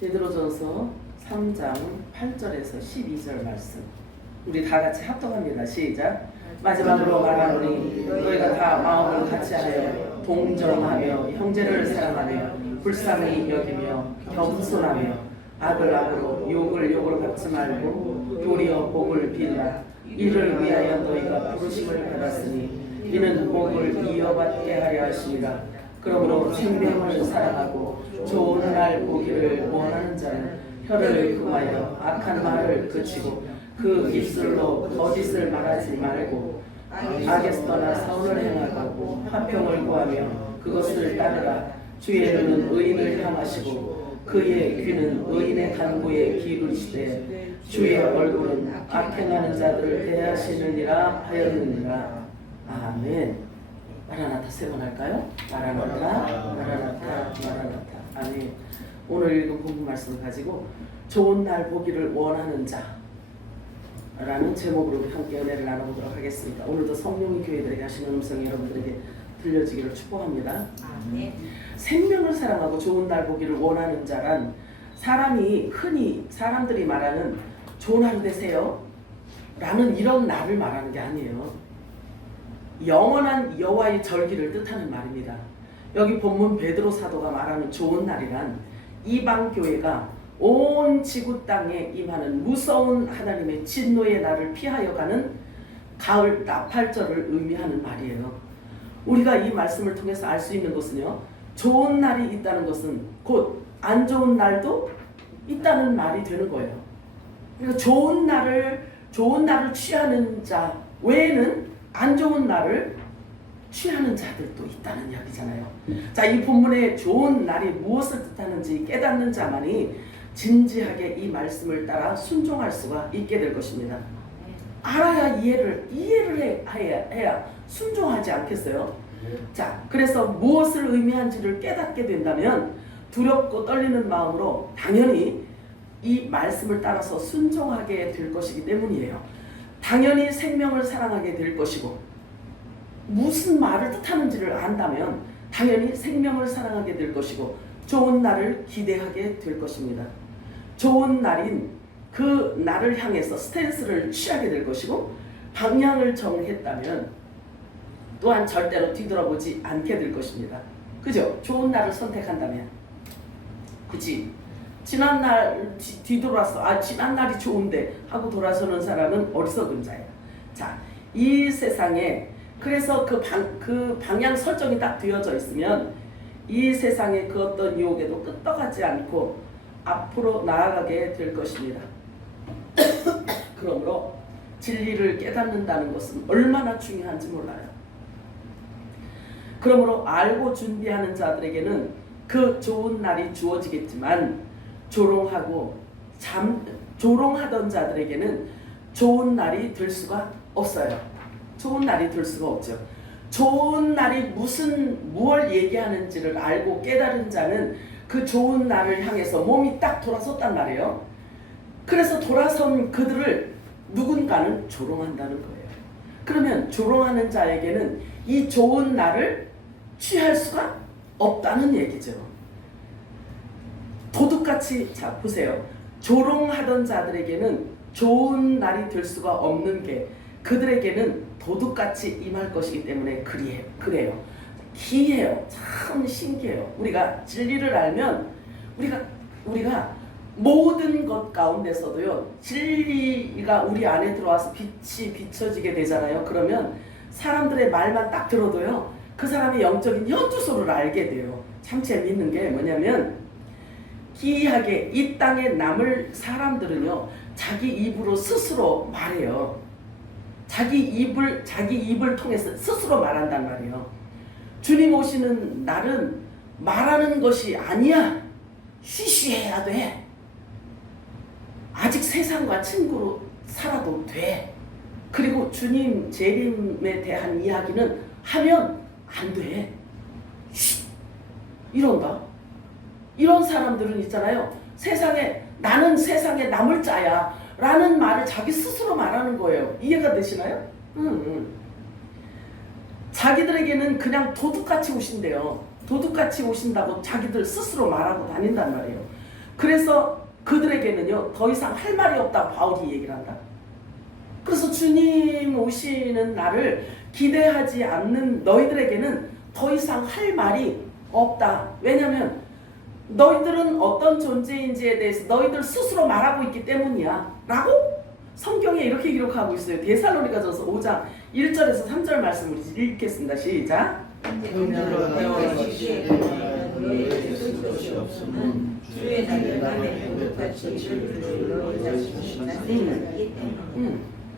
베드로전서 3장 8절에서 12절 말씀 우리 다 같이 합독합니다. 시작. 마지막으로 말하노니 너희가 다 마음을 같이하여 동정하며 형제를 사랑하며 불쌍히 여기며 겸손하며 악을 악으로 욕을 욕으로 갚지 말고 도리어 복을 빌라. 이를 위하여 너희가 부르심을 받았으니 이는 복을 이어받게 하려 하심이라. 그러므로 생명을 사랑하고 좋은 날 보기를 원하는 자는 혀를 금하여 악한 말을 그치고 그 입술로 거짓을 말하지 말고 악에서 떠나 선을 행하고 화평을 구하며 그것을 따르라. 주의 눈은 의인을 향하시고 그의 귀는 의인의 간구에 기울이시되 주의 얼굴은 악행하는 자들을 대하시느니라 하였느니라. 아멘. 마라나타 세 번 할까요? 마라나타, 마라나타, 마라나타. 아멘. 오늘 읽은 본문 말씀을 가지고 좋은 날 보기를 원하는 자라는 제목으로 함께 은혜를 나눠보도록 하겠습니다. 오늘도 성령이 교회들에게 하시는 음성이 여러분들에게 들려지기를 축복합니다. 아멘. 생명을 사랑하고 좋은 날 보기를 원하는 자란 사람이 흔히 사람들이 말하는 좋은 하루 되세요 라는 이런 날을 말하는 게 아니에요. 영원한 여호와의 절기를 뜻하는 말입니다. 여기 본문 베드로 사도가 말하는 좋은 날이란 이방 교회가 온 지구 땅에 임하는 무서운 하나님의 진노의 날을 피하여 가는 가을 나팔절을 의미하는 말이에요. 우리가 이 말씀을 통해서 알 수 있는 것은요, 좋은 날이 있다는 것은 곧 안 좋은 날도 있다는 말이 되는 거예요. 그러니까 좋은 날을 취하는 자 외에는 안 좋은 날을 취하는 자들도 있다는 이야기잖아요. 자, 이 본문의 좋은 날이 무엇을 뜻하는지 깨닫는 자만이 진지하게 이 말씀을 따라 순종할 수가 있게 될 것입니다. 알아야 이해를 해야 순종하지 않겠어요? 자, 그래서 무엇을 의미한지를 깨닫게 된다면 두렵고 떨리는 마음으로 당연히 이 말씀을 따라서 순종하게 될 것이기 때문이에요. 당연히 생명을 사랑하게 될 것이고 무슨 말을 뜻하는지를 안다면 당연히 생명을 사랑하게 될 것이고 좋은 날을 기대하게 될 것입니다. 좋은 날인 그 날을 향해서 스탠스를 취하게 될 것이고 방향을 정했다면 또한 절대로 뒤돌아보지 않게 될 것입니다. 그죠? 좋은 날을 선택한다면 그치? 지난날 뒤돌아서 지난날이 좋은데 하고 돌아서는 사람은 어리석은 자예요. 자, 이 세상에 그래서 그 방향 설정이 딱 되어져 있으면 이 세상의 그 어떤 유혹에도 끄떡하지 않고 앞으로 나아가게 될 것입니다. 그러므로 진리를 깨닫는다는 것은 얼마나 중요한지 몰라요. 그러므로 알고 준비하는 자들에게는 그 좋은 날이 주어지겠지만 조롱하던 자들에게는 좋은 날이 될 수가 없어요. 좋은 날이 될 수가 없죠. 좋은 날이 무엇을 얘기하는지를 알고 깨달은 자는 그 좋은 날을 향해서 몸이 딱 돌아섰단 말이에요. 그래서 돌아선 그들을 누군가는 조롱한다는 거예요. 그러면 조롱하는 자에게는 이 좋은 날을 취할 수가 없다는 얘기죠. 도둑같이, 자 보세요. 조롱하던 자들에게는 좋은 날이 될 수가 없는 게 그들에게는 도둑같이 임할 것이기 때문에 그래요. 기이해요. 참 신기해요. 우리가 진리를 알면 우리가 모든 것 가운데서도요, 진리가 우리 안에 들어와서 빛이 비춰지게 되잖아요. 그러면 사람들의 말만 딱 들어도요, 그 사람의 영적인 현주소를 알게 돼요. 참 재미있는 게 뭐냐면 기이하게 이 땅에 남을 사람들은요, 자기 입으로 스스로 말해요. 자기 입을 통해서 스스로 말한단 말이에요. 주님 오시는 날은 말하는 것이 아니야. 쉬쉬해야 돼. 아직 세상과 친구로 살아도 돼. 그리고 주님 재림에 대한 이야기는 하면 안 돼. 쉿! 이런다. 이런 사람들은 있잖아요. 나는 세상에 남을 자야 라는 말을 자기 스스로 말하는 거예요. 이해가 되시나요? 자기들에게는 그냥 도둑같이 오신대요. 도둑같이 오신다고 자기들 스스로 말하고 다닌단 말이에요. 그래서 그들에게는요 더 이상 할 말이 없다 바울이 얘기를 한다. 그래서 주님 오시는 날을 기대하지 않는 너희들에게는 더 이상 할 말이 없다. 왜냐하면 너희들은 어떤 존재인지에 대해서 너희들 스스로 말하고 있기 때문이야 라고 성경에 이렇게 기록하고 있어요. 데살로니가전서 5장 1절에서 3절 말씀을 읽겠습니다. 시작. 주의 날을 밤에 공급같이 이를 줄로 자신이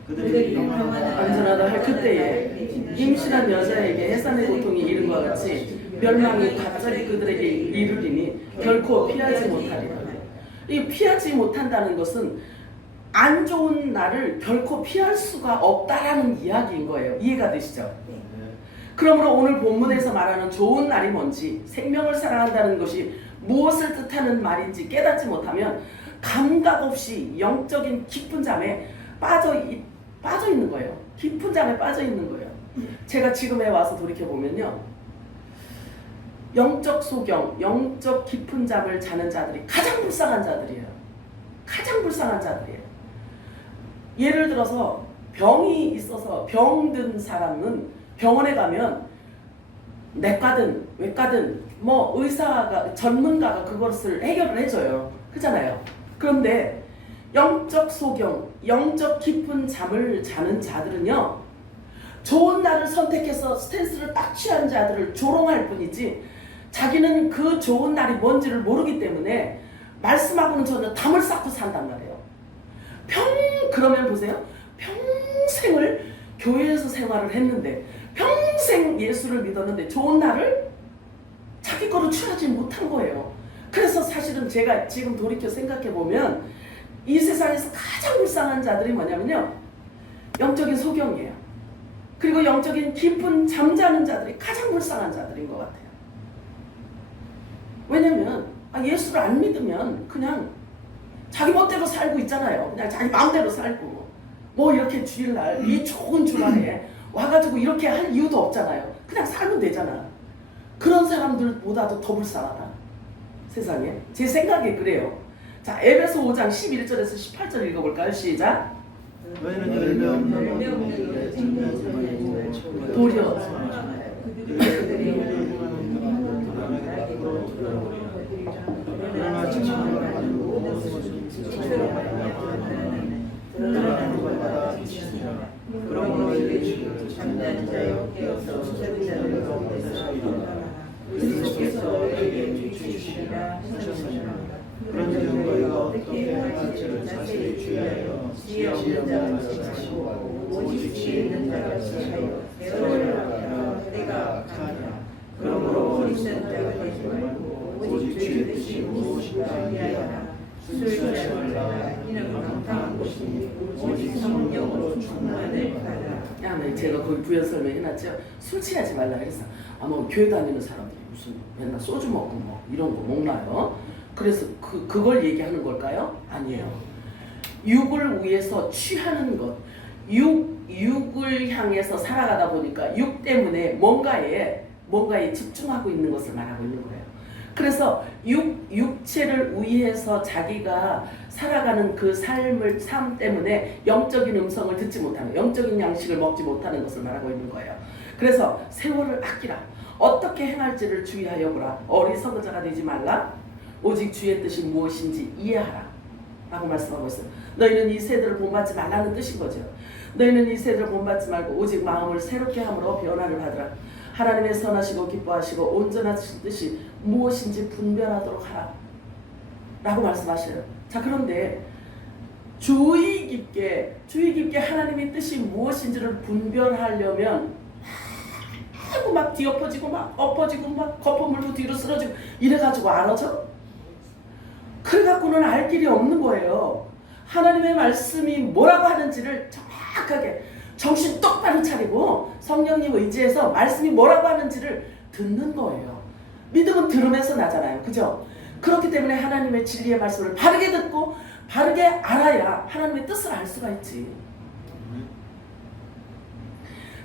그들이 안전하다 할 그때에 임신한 여자에게 해산의 고통이 이른 것 같이 멸망이 갑자기 그들에게 이르리니 결코 피하지 못하리라. 이 피하지 못한다는 것은 안 좋은 날을 결코 피할 수가 없다라는 이야기인 거예요. 이해가 되시죠? 그러므로 오늘 본문에서 말하는 좋은 날이 뭔지, 생명을 사랑한다는 것이 무엇을 뜻하는 말인지 깨닫지 못하면 감각 없이 영적인 깊은 잠에 빠져 있는 거예요. 깊은 잠에 빠져 있는 거예요. 제가 지금에 와서 돌이켜보면요, 영적 소경, 영적 깊은 잠을 자는 자들이 가장 불쌍한 자들이에요. 가장 불쌍한 자들이에요. 예를 들어서 병이 있어서 병든 사람은 병원에 가면 내과든 외과든 뭐 의사가 전문가가 그것을 해결을 해줘요. 그렇잖아요. 그런데 영적 소경, 영적 깊은 잠을 자는 자들은요, 좋은 날을 선택해서 스탠스를 딱 취한 자들을 조롱할 뿐이지 자기는 그 좋은 날이 뭔지를 모르기 때문에 말씀하고는 전혀 담을 쌓고 산단 말이에요. 그러면 보세요. 평생을 교회에서 생활을 했는데, 평생 예수를 믿었는데 좋은 날을 자기 거로 취하지 못한 거예요. 그래서 사실은 제가 지금 돌이켜 생각해보면 이 세상에서 가장 불쌍한 자들이 뭐냐면요, 영적인 소경이에요. 그리고 영적인 깊은 잠자는 자들이 가장 불쌍한 자들인 것 같아요. 왜냐면 예수를 안 믿으면 그냥 자기 멋대로 살고 있잖아요. 그냥 자기 마음대로 살고 뭐 이렇게 주일날 이 좋은 주말에 와가지고 이렇게 할 이유도 없잖아요. 그냥 살면 되잖아. 그런 사람들보다도 더 불쌍하다, 세상에. 제 생각에 그래요. 자, 에베소 5장 11절에서 18절 읽어볼까요? 시작. 도리어 그러므로 이르시기를 잠자는 자여 깨어서 sleeping 자들 가운데서 일어나라. 그리스도께서 너희에게 주시리라 하셨으나 그런 저희가 어떻게 할지를 자세히 주의하여 지혜 없는 자같이 하시고 오직 지혜 있는 자같이 하여 배워야 하라. 때가 악하니라. 그러므로 어리석은 자가 되지 말고 오직 주의 뜻이 무엇인가 이해하라. 술 취하지 말라. 이는 강탕한 것이니 오직 성령으로 충만을 받아라. 네, 제가 거기 부연 설명해놨죠. 술 취하지 말라 그래서 뭐 교회 다니는 사람들이 무슨 맨날 소주 먹고 뭐 이런 거 먹나요? 그래서 그걸 얘기하는 걸까요? 아니에요. 육을 위해서 취하는 것, 육을 향해서 살아가다 보니까 육 때문에 뭔가에 집중하고 있는 것을 말하고 있는 거예요. 그래서 육체를 위해서 자기가 살아가는 그 삶 때문에 영적인 음성을 듣지 못하는, 영적인 양식을 먹지 못하는 것을 말하고 있는 거예요. 그래서 세월을 아끼라. 어떻게 행할지를 주의하여 보라. 어리석은 자가 되지 말라. 오직 주의 뜻이 무엇인지 이해하라 라고 말씀하고 있어요. 너희는 이 세대를 본받지 말라는 뜻인 거죠. 너희는 이 세대를 본받지 말고 오직 마음을 새롭게 함으로 변화를 받으라. 하나님의 선하시고 기뻐하시고 온전하신 뜻이 무엇인지 분별하도록 하라 라고 말씀하셔요. 자, 그런데 주의 깊게 하나님의 뜻이 무엇인지를 분별하려면 막 뒤엎어지고 막 엎어지고 막 거품물도 뒤로 쓰러지고 이래가지고 알아져? 그래갖고는 알 길이 없는 거예요. 하나님의 말씀이 뭐라고 하는지를 정확하게 정신 똑바로 차리고 성령님 의지해서 말씀이 뭐라고 하는지를 듣는 거예요. 믿음은 들으면서 나잖아요. 그죠? 그렇기 때문에 하나님의 진리의 말씀을 바르게 듣고 바르게 알아야 하나님의 뜻을 알 수가 있지.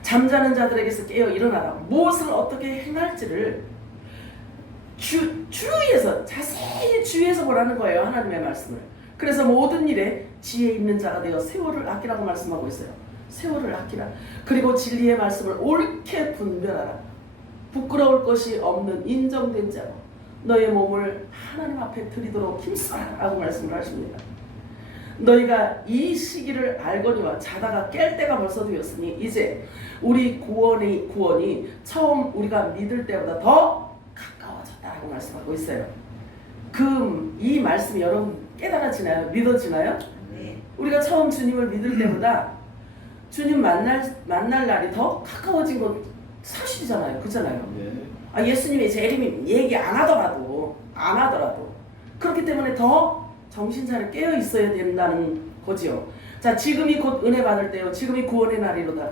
잠자는 자들에게서 깨어 일어나라. 무엇을 어떻게 행할지를 주위에서 자세히 주위에서 보라는 거예요. 하나님의 말씀을. 그래서 모든 일에 지혜 있는 자가 되어 세월을 아끼라고 말씀하고 있어요. 세월을 아끼라. 그리고 진리의 말씀을 옳게 분별하라. 부끄러울 것이 없는 인정된 자로 너의 몸을 하나님 앞에 드리도록 힘써라 라고 말씀을 하십니다. 너희가 이 시기를 알거니와 자다가 깰 때가 벌써 되었으니 이제 우리 구원이 처음 우리가 믿을 때보다 더 가까워졌다라고 말씀하고 있어요. 이 말씀이 여러분 깨달아지나요? 믿어지나요? 네. 우리가 처음 주님을 믿을 때보다 주님 만날 날이 더 가까워진 건 사실이잖아요. 그렇잖아요. 예수님의 재림이 얘기 안 하더라도 그렇기 때문에 더 정신차려 깨어 있어야 된다는 거지요. 자, 지금이 곧 은혜 받을 때요. 지금이 구원의 날이로다.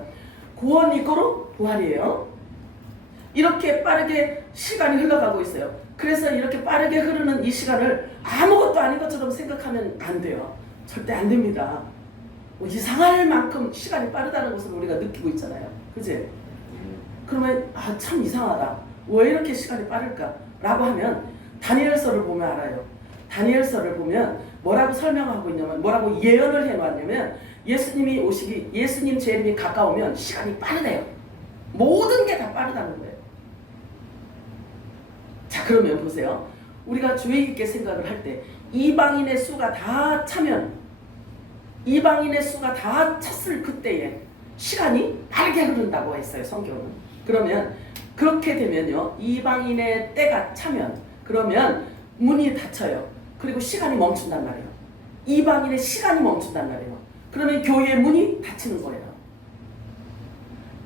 구원이 이거로 부활이에요. 이렇게 빠르게 시간이 흘러가고 있어요. 그래서 이렇게 빠르게 흐르는 이 시간을 아무것도 아닌 것처럼 생각하면 안 돼요. 절대 안 됩니다. 이상할 만큼 시간이 빠르다는 것을 우리가 느끼고 있잖아요. 그치? 그러면 참 이상하다. 왜 이렇게 시간이 빠를까? 라고 하면 다니엘서를 보면 알아요. 다니엘서를 보면 뭐라고 설명하고 있냐면, 뭐라고 예언을 해놨냐면, 예수님 재림이 가까우면 시간이 빠르대요. 모든 게 다 빠르다는 거예요. 자, 그러면 보세요. 우리가 주의 깊게 생각을 할 때 이방인의 수가 다 차면, 이방인의 수가 다 찼을 그때에 시간이 빠르게 흐른다고 했어요. 성경은. 그러면 그렇게 되면요, 이방인의 때가 차면, 그러면 문이 닫혀요. 그리고 시간이 멈춘단 말이에요. 이방인의 시간이 멈춘단 말이에요. 그러면 교회의 문이 닫히는 거예요.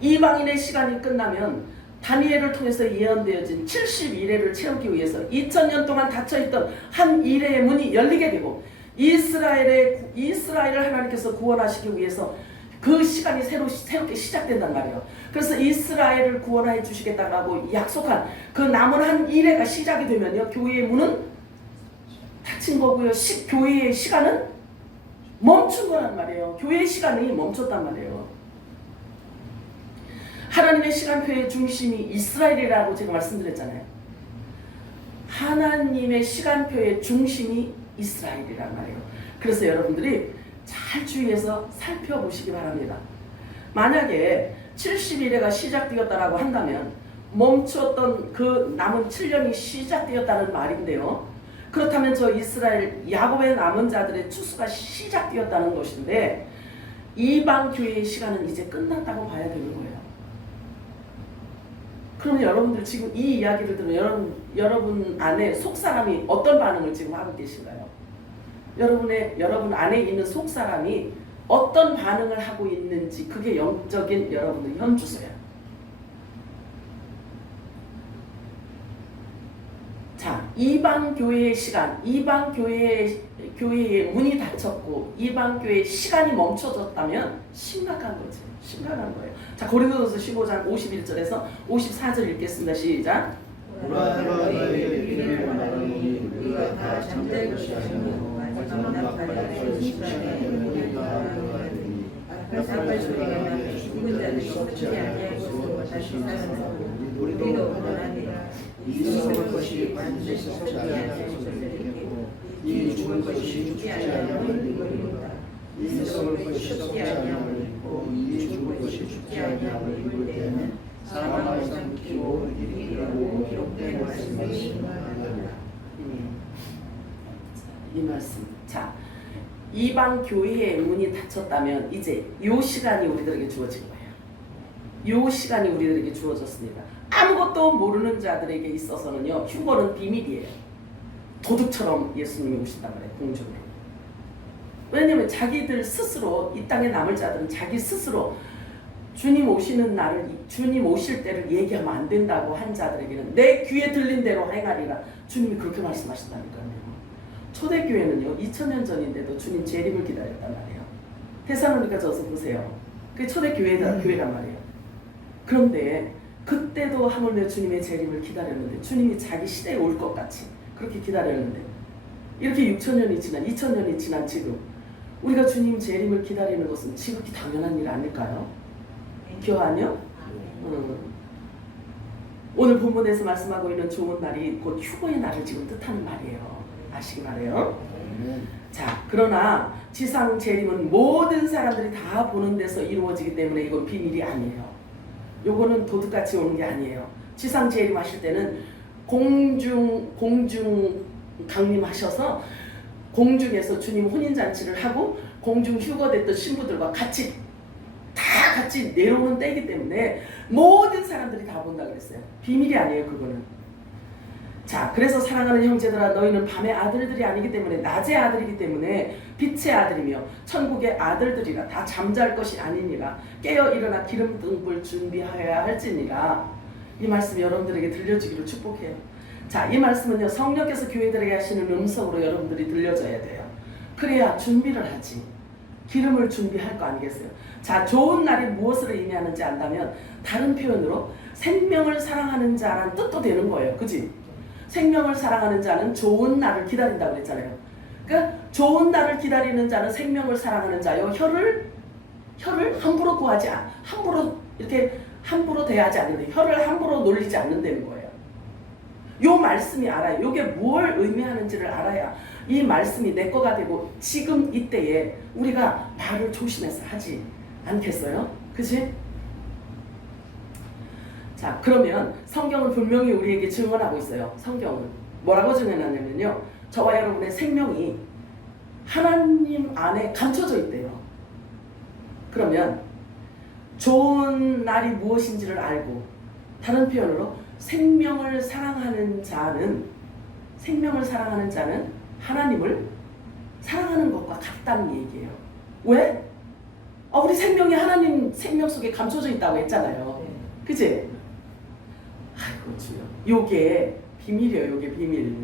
이방인의 시간이 끝나면 다니엘을 통해서 예언되어진 71회를 채우기 위해서 2000년 동안 닫혀있던 한 일회의 문이 열리게 되고, 이스라엘을 하나님께서 구원하시기 위해서 그 시간이 새롭게 시작된단 말이에요. 그래서 이스라엘을 구원해 주시겠다라고 약속한 그 남은 한 일회가 시작이 되면요, 교회의 문은 닫힌 거고요. 교회의 시간은 멈춘 거란 말이에요. 교회의 시간이 멈췄단 말이에요. 하나님의 시간표의 중심이 이스라엘이라고 제가 말씀드렸잖아요. 하나님의 시간표의 중심이 이스라엘이란 말이에요. 그래서 여러분들이 잘 주의해서 살펴보시기 바랍니다. 만약에 70일회가 시작되었다라고 한다면 멈추었던 그 남은 7년이 시작되었다는 말인데요. 그렇다면 저 이스라엘 야곱의 남은 자들의 추수가 시작되었다는 것인데, 이방 교회의 시간은 이제 끝났다고 봐야 되는 거예요. 그러면 여러분들 지금 이 이야기를 들으면 여러분 안에 속사람이 어떤 반응을 지금 하고 계신가요? 여러분 안에 있는 속사람이 어떤 반응을 하고 있는지, 그게 영적인 여러분의 현주소예요. 자, 이방 교회의 시간, 이방 교회의 문이 닫혔고 이방 교회의 시간이 멈춰졌다면 심각한 거지. 심각한 거예요. 자, 고린도전서 15장 51절에서 54절 읽겠습니다. 시작. 우리가 다 잠들 것이 아니고 마지막 날까지 시간에 우리가 아까 소리가 나며 죽은 자들이 썩지 아니하고 다시 살아나고 우리도 원하니라. 이 썩을 것이 반드시 썩지 아니하고 이 죽을 것이 죽지 아니하고 이르리로다. 이 썩을 것이 썩지 아니하고 이 죽을 것이 죽지 아니하고 이를 때는 사망을 삼키고 이르리라고 기록된 말씀이 임하리라. 이 말씀. 자, 이방 교회의 문이 닫혔다면 이제 요 시간이 우리들에게 주어진 거예요. 요 시간이 우리들에게 주어졌습니다. 아무것도 모르는 자들에게 있어서는요, 휴거는 비밀이에요. 도둑처럼 예수님이 오신단 말이에요. 공중으로. 왜냐면 자기들 스스로, 이 땅에 남을 자들은 자기 스스로 주님 오시는 날을, 주님 오실 때를 얘기하면 안 된다고 한 자들에게는 내 귀에 들린 대로 행하리라. 주님이 그렇게 말씀하신다니까요. 초대교회는요, 2000년 전인데도 주님 재림을 기다렸단 말이에요. 데살로니가전서 보세요. 그게 초대교회란 말이에요. 그런데 그때도 하물며 주님의 재림을 기다렸는데, 주님이 자기 시대에 올 것 같이 그렇게 기다렸는데, 이렇게 6000년이 지난, 2000년이 지난 지금 우리가 주님 재림을 기다리는 것은 지극히 당연한 일 아닐까요? 기억 아니요? 오늘 본문에서 말씀하고 있는 좋은 날이 곧 휴거의 날을 지금 뜻하는 말이에요. 아시기 바래요. 자, 그러나 지상 재림은 모든 사람들이 다 보는 데서 이루어지기 때문에 이건 비밀이 아니에요. 요거는 도둑같이 오는 게 아니에요. 지상 재림하실 때는 공중 강림하셔서 공중에서 주님 혼인잔치를 하고 공중 휴거됐던 신부들과 같이 내려오는 때이기 때문에 모든 사람들이 다 본다 그랬어요. 비밀이 아니에요, 그거는. 자, 그래서 사랑하는 형제들아, 너희는 밤의 아들들이 아니기 때문에 낮의 아들이기 때문에 빛의 아들이며 천국의 아들들이라. 다 잠잘 것이 아니니라. 깨어 일어나 기름등불 준비하여야 할지니라. 이 말씀이 여러분들에게 들려주기를 축복해요. 자, 이 말씀은요, 성령께서 교회들에게 하시는 음성으로 여러분들이 들려줘야 돼요. 그래야 준비를 하지. 기름을 준비할 거 아니겠어요? 자, 좋은 날이 무엇을 의미하는지 안다면 다른 표현으로 생명을 사랑하는 자라는 뜻도 되는 거예요. 그지? 생명을 사랑하는 자는 좋은 날을 기다린다고 그랬잖아요. 그러니까 좋은 날을 기다리는 자는 생명을 사랑하는 자요. 혀를 함부로 구하지 함부로 대하지 않는데, 혀를 함부로 놀리지 않는다는 거예요. 요 말씀이 알아요. 요게 뭘 의미하는지를 알아야 이 말씀이 내 거가 되고 지금 이때에 우리가 말을 조심해서 하지 않겠어요? 그치? 자, 그러면 성경은 분명히 우리에게 증언하고 있어요. 성경은 뭐라고 증언하냐면요, 저와 여러분의 생명이 하나님 안에 감춰져 있대요. 그러면 좋은 날이 무엇인지를 알고, 다른 표현으로 생명을 사랑하는 자는 하나님을 사랑하는 것과 같다는 얘기예요. 왜? 우리 생명이 하나님 생명 속에 감춰져 있다고 했잖아요. 그치? 아이고 주여, 요게 비밀이에요. 요게 비밀.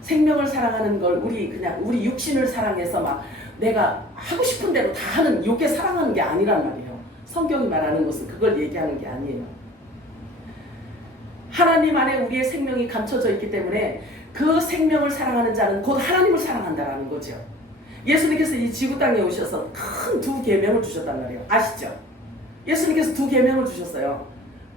생명을 사랑하는 걸 우리 육신을 사랑해서 막 내가 하고 싶은 대로 다 하는, 요게 사랑하는 게 아니란 말이에요. 성경이 말하는 것은 그걸 얘기하는 게 아니에요. 하나님 안에 우리의 생명이 감춰져 있기 때문에 그 생명을 사랑하는 자는 곧 하나님을 사랑한다라는 거죠. 예수님께서 이 지구 땅에 오셔서 큰 두 계명을 주셨단 말이에요. 아시죠? 예수님께서 두 계명을 주셨어요.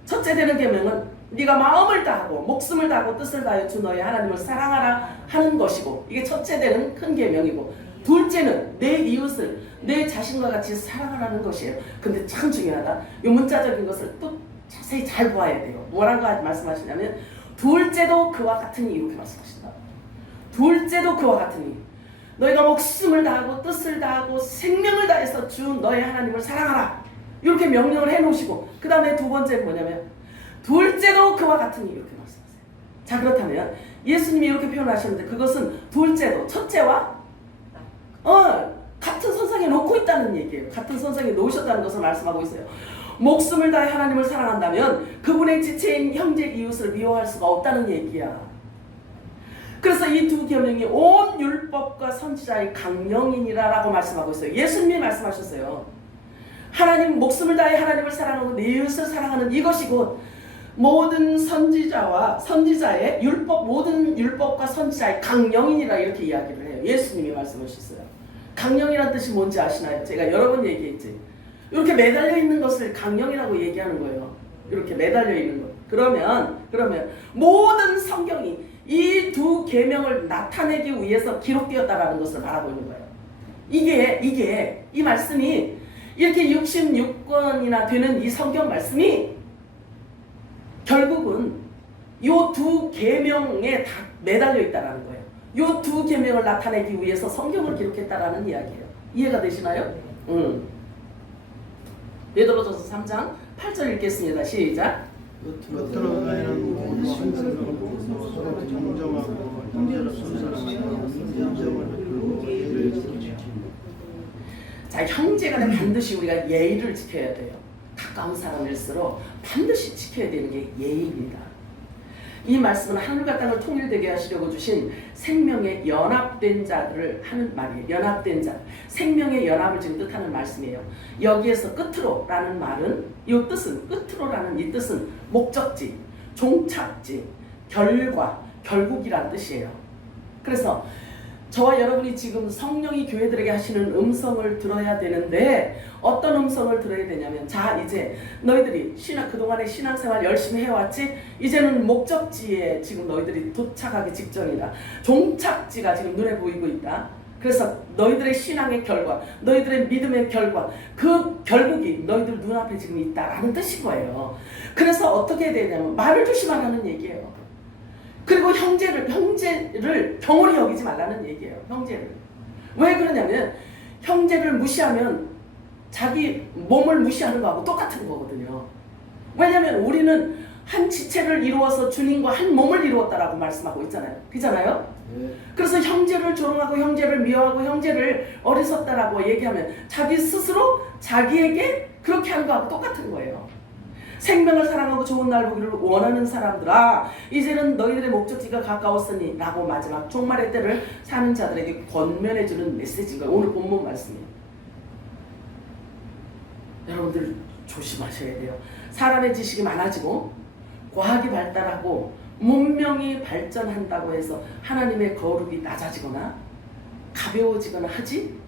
첫째 되는 계명은 네가 마음을 다하고 목숨을 다하고 뜻을 다하여 주 너의 하나님을 사랑하라 하는 것이고, 이게 첫째 되는 큰 계명이고, 둘째는 내 이웃을 내 자신과 같이 사랑하라는 것이에요. 근데 참 중요하다. 이 문자적인 것을 또 자세히 잘 보아야 돼요. 뭐라고 말씀하시냐면 둘째도 그와 같으니, 이렇게 말씀하신다. 둘째도 그와 같으니 너희가 목숨을 다하고 뜻을 다하고 생명을 다해서 주 너의 하나님을 사랑하라, 이렇게 명령을 해놓으시고, 그 다음에 두 번째는 뭐냐면 둘째도 그와 같으니, 이렇게 말씀하세요. 자, 그렇다면 예수님이 이렇게 표현하셨는데 그것은 둘째도 첫째와 같은 선상에 놓고 있다는 얘기예요. 같은 선상에 놓으셨다는 것을 말씀하고 있어요. 목숨을 다해 하나님을 사랑한다면 그분의 지체인 형제 이웃을 미워할 수가 없다는 얘기야. 그래서 이 두 계명이 온 율법과 선지자의 강령이니라라고 말씀하고 있어요. 예수님이 말씀하셨어요. 하나님, 목숨을 다해 하나님을 사랑하고 내 이웃을 사랑하는 이것이 곧 모든 선지자의 모든 율법과 선지자의 강령이니라, 이렇게 이야기를 해요. 예수님이 말씀하셨어요. 강령이란 뜻이 뭔지 아시나요? 제가 여러 번 얘기했지. 이렇게 매달려 있는 것을 강령이라고 얘기하는 거예요. 이렇게 매달려 있는 것. 그러면 모든 성경이 이 두 계명을 나타내기 위해서 기록되었다라는 것을 말하고 있는 거예요. 이게 이 말씀이 이렇게 66권이나 되는 이 성경 말씀이 결국은 이 두 계명에 다 매달려 있다라는 거예요. 이 두 계명을 나타내기 위해서 성경을 기록했다라는 이야기예요. 이해가 되시나요? 베드로전서 3장 8절 읽겠습니다. 시작. 겉으로 너희는 신성하고 서로 정정하고 형제로 순수하고 인정을 베풀고 예를 지키라. 자, 형제간에 반드시 우리가 예의를 지켜야 돼요. 가까운 사람일수록 반드시 지켜야 되는 게 예의입니다. 이 말씀은 하늘과 땅을 통일되게 하시려고 주신 생명의 연합된 자들을 하는 말이에요. 연합된 자, 생명의 연합을 지금 뜻하는 말씀이에요. 여기에서 끝으로라는 말은, 이 뜻은, 끝으로라는 이 뜻은 목적지, 종착지, 결과, 결국이란 뜻이에요. 그래서 저와 여러분이 지금 성령이 교회들에게 하시는 음성을 들어야 되는데 어떤 음성을 들어야 되냐면, 자, 이제 너희들이 그동안의 신앙생활 열심히 해왔지? 이제는 목적지에 지금 너희들이 도착하기 직전이다. 종착지가 지금 눈에 보이고 있다. 그래서 너희들의 신앙의 결과, 너희들의 믿음의 결과, 그 결국이 너희들 눈앞에 지금 있다라는 뜻인 거예요. 그래서 어떻게 해야 되냐면 말을 조심하라는 얘기예요. 그리고 형제를 병원히 여기지 말라는 얘기예요. 형제를. 왜 그러냐면 형제를 무시하면 자기 몸을 무시하는 거하고 똑같은 거거든요. 왜냐하면 우리는 한 지체를 이루어서 주님과 한 몸을 이루었다라고 말씀하고 있잖아요. 그잖아요? 그래서 형제를 조롱하고 형제를 미워하고 형제를 어리석다라고 얘기하면 자기 스스로 자기에게 그렇게 하는 거하고 똑같은 거예요. 생명을 사랑하고 좋은 날 보기를 원하는 사람들아, 이제는 너희들의 목적지가 가까웠으니 라고 마지막 종말의 때를 사는 자들에게 권면해주는 메시지인 거예요. 오늘 본문 말씀이에요. 여러분들 조심하셔야 돼요. 사람의 지식이 많아지고 과학이 발달하고 문명이 발전한다고 해서 하나님의 거룩이 낮아지거나 가벼워지거나 하지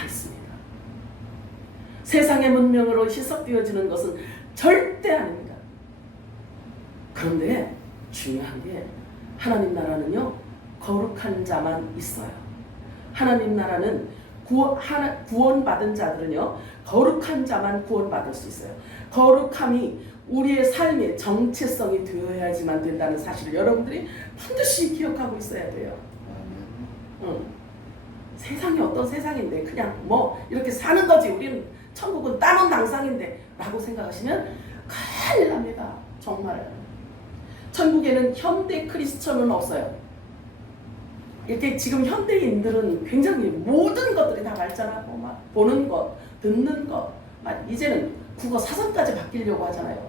않습니다. 세상의 문명으로 희석되어지는 것은 절대 아닙니다. 그런데 중요한 게 하나님 나라는요, 거룩한 자만 있어요. 하나님 나라는 구원받은 자들은요, 거룩한 자만 구원받을 수 있어요. 거룩함이 우리의 삶의 정체성이 되어야지만 된다는 사실을 여러분들이 반드시 기억하고 있어야 돼요. 세상이 어떤 세상인데 그냥 뭐 이렇게 사는 거지, 우리는 천국은 따놓은 당상인데 라고 생각하시면 큰일 납니다. 정말. 천국에는 현대 크리스천은 없어요. 이렇게 지금 현대인들은 굉장히 모든 것들이 다 발전하고 막 보는 것, 듣는 것, 막 이제는 국어 사전까지 바뀌려고 하잖아요.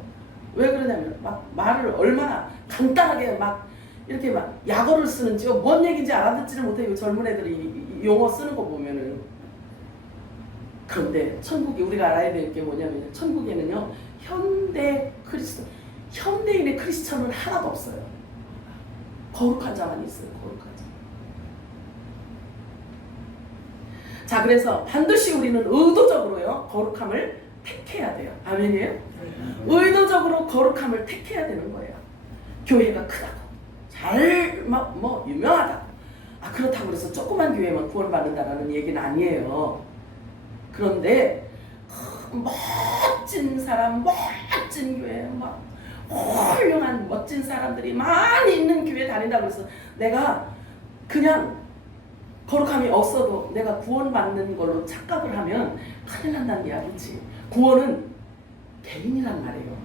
왜 그러냐면 막 말을 얼마나 간단하게 막 이렇게 막 약어를 쓰는지요, 뭔 얘기인지 알아듣지를 못해요. 젊은 애들이 용어 쓰는 거 보면은. 그런데 천국이 우리가 알아야 될 게 뭐냐면, 천국에는요, 현대인의 크리스천은 하나도 없어요. 거룩한 자만 있어요. 거룩한 자. 자, 그래서 반드시 우리는 의도적으로요, 거룩함을 택해야 돼요. 아멘이에요? 의도적으로 거룩함을 택해야 되는 거예요. 교회가 크다고, 뭐 유명하다고, 그렇다고 그래서 조그만 교회만 구원받는다라는 얘기는 아니에요. 그런데 멋진 사람, 멋진 교회, 막 훌륭한 멋진 사람들이 많이 있는 교회 다닌다고 해서 내가 그냥 거룩함이 없어도 내가 구원받는 걸로 착각을 하면 큰일 난다는 이야기지. 구원은 개인이란 말이에요.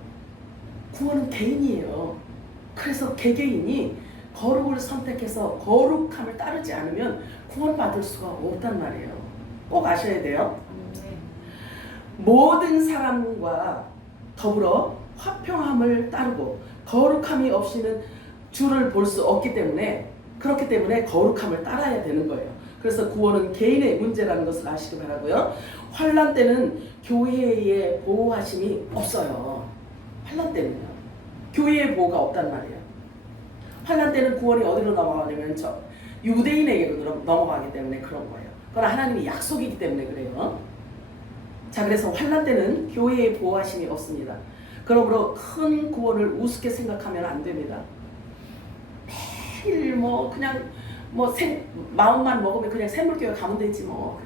구원은 개인이에요. 그래서 개개인이 거룩을 선택해서 거룩함을 따르지 않으면 구원받을 수가 없단 말이에요. 꼭 아셔야 돼요. 모든 사람과 더불어 화평함을 따르고 거룩함이 없이는 주를 볼 수 없기 때문에, 그렇기 때문에 거룩함을 따라야 되는 거예요. 그래서 구원은 개인의 문제라는 것을 아시기 바라고요. 환난 때는 교회의 보호하심이 없어요. 환난 때는요, 교회의 보호가 없단 말이에요. 환난 때는 구원이 어디로 넘어가냐면 유대인에게로 넘어가기 때문에 그런 거예요. 그건 하나님의 약속이기 때문에 그래요. 자, 그래서 환난 때는 교회의 보호하심이 없습니다. 그러므로 큰 구원을 우습게 생각하면 안 됩니다. 매일 그냥 마음만 먹으면 그냥 샘물교회 가면 되지, 뭐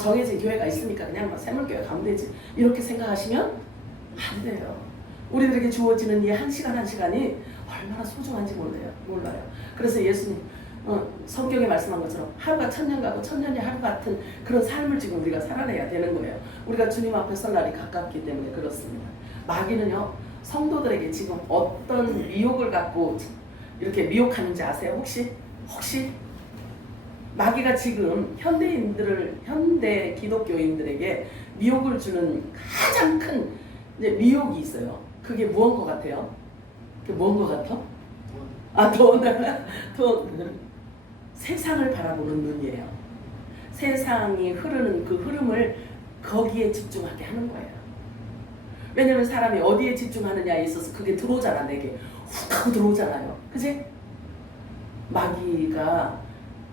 정해진 교회가 있으니까 그냥 샘물교회 가면 되지, 이렇게 생각하시면 안 돼요. 우리들에게 주어지는 이 한 시간 한 시간이 얼마나 소중한지 몰라요. 그래서 예수님 성경에 말씀한 것처럼 하루가 천년 가고 천년이 하루 같은 그런 삶을 지금 우리가 살아내야 되는 거예요. 우리가 주님 앞에 설 날이 가깝기 때문에 그렇습니다. 마귀는요, 성도들에게 지금 어떤 미혹을 갖고 이렇게 미혹하는지 아세요? 혹시 마귀가 지금 현대 기독교인들에게 미혹을 주는 가장 큰 미혹이 있어요. 그게 무언 것 같아요? 그게 무언 것 같아? 돈. 세상을 바라보는 눈이에요. 세상이 흐르는 그 흐름을 거기에 집중하게 하는 거예요. 왜냐면 사람이 어디에 집중하느냐에 있어서 그게 들어오잖아. 내게 훅 하고 들어오잖아요. 그치? 마귀가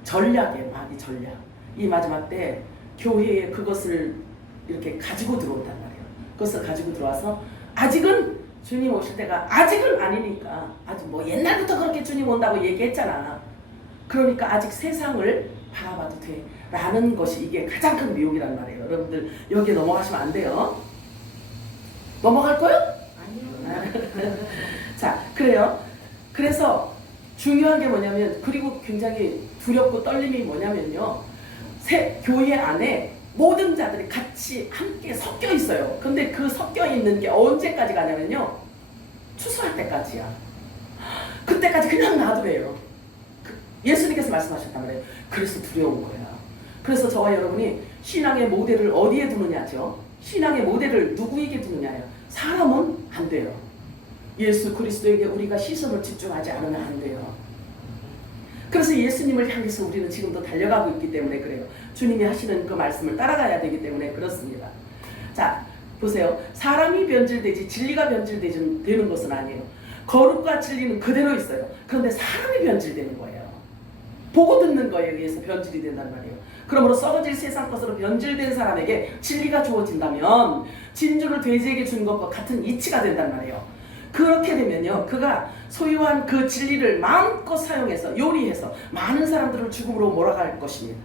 전략이에요. 마귀 전략. 이 마지막 때 교회에 그것을 이렇게 가지고 들어온단 말이에요. 그것을 가지고 들어와서 아직은 주님 오실 때가 아직은 아니니까, 아직 뭐 옛날부터 그렇게 주님 온다고 얘기했잖아. 그러니까 아직 세상을 바라봐도 돼 라는 것이 이게 가장 큰 미혹이란 말이에요. 여러분들 여기에 넘어가시면 안 돼요. 넘어갈 거요? 아니요. 자, 그래요. 그래서 중요한 게 뭐냐면, 그리고 굉장히 두렵고 떨림이 뭐냐면요, 교회 안에 모든 자들이 같이 함께 섞여 있어요. 근데 그 섞여 있는 게 언제까지 가냐면요, 추수할 때까지야. 그때까지 그냥 놔두래요. 예수님께서 말씀하셨단 말이에요. 그래서 두려운 거야. 그래서 저와 여러분이 신앙의 모델을 어디에 두느냐죠. 신앙의 모델을 누구에게 두느냐예요. 사람은 안 돼요. 예수 그리스도에게 우리가 시선을 집중하지 않으면 안 돼요. 그래서 예수님을 향해서 우리는 지금도 달려가고 있기 때문에 그래요. 주님이 하시는 그 말씀을 따라가야 되기 때문에 그렇습니다. 자, 보세요. 사람이 변질되지 진리가 변질되는 것은 아니에요. 거룩과 진리는 그대로 있어요. 그런데 사람이 변질되는 거예요. 보고 듣는 거에 의해서 변질이 된단 말이에요. 그러므로 썩어질 세상 것으로 변질된 사람에게 진리가 주어진다면 진주를 돼지에게 준 것과 같은 이치가 된단 말이에요. 그렇게 되면요, 그가 소유한 그 진리를 마음껏 사용해서 요리해서 많은 사람들을 죽음으로 몰아갈 것입니다.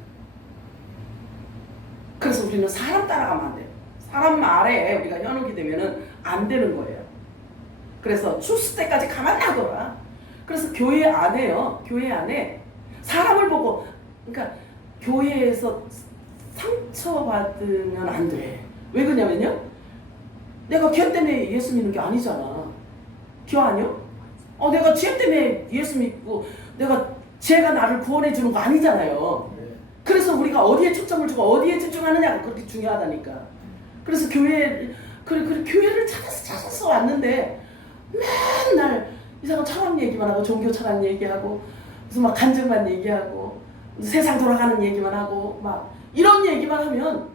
그래서 우리는 사람 따라가면 안 돼요. 사람 말에 우리가 현혹이 되면은 안 되는 거예요. 그래서 추수 때까지 가만 놔둬라. 그래서 교회 안에요, 교회 안에 사람을 보고, 그러니까 교회에서 상처받으면 안 돼. 왜 그러냐면요, 내가 걔 때문에 예수 믿는 게 아니잖아. 기억 아니요? 내가 죄 때문에 예수 믿고 내가 죄가 나를 구원해 주는 거 아니잖아요. 그래서 우리가 어디에 초점을 두고 어디에 집중하느냐가 그렇게 중요하다니까. 그래서 교회를 찾아서 왔는데 맨날 이상한 철학 얘기만 하고 종교 철학 얘기하고 무슨 막 간증만 얘기하고 세상 돌아가는 얘기만 하고 막 이런 얘기만 하면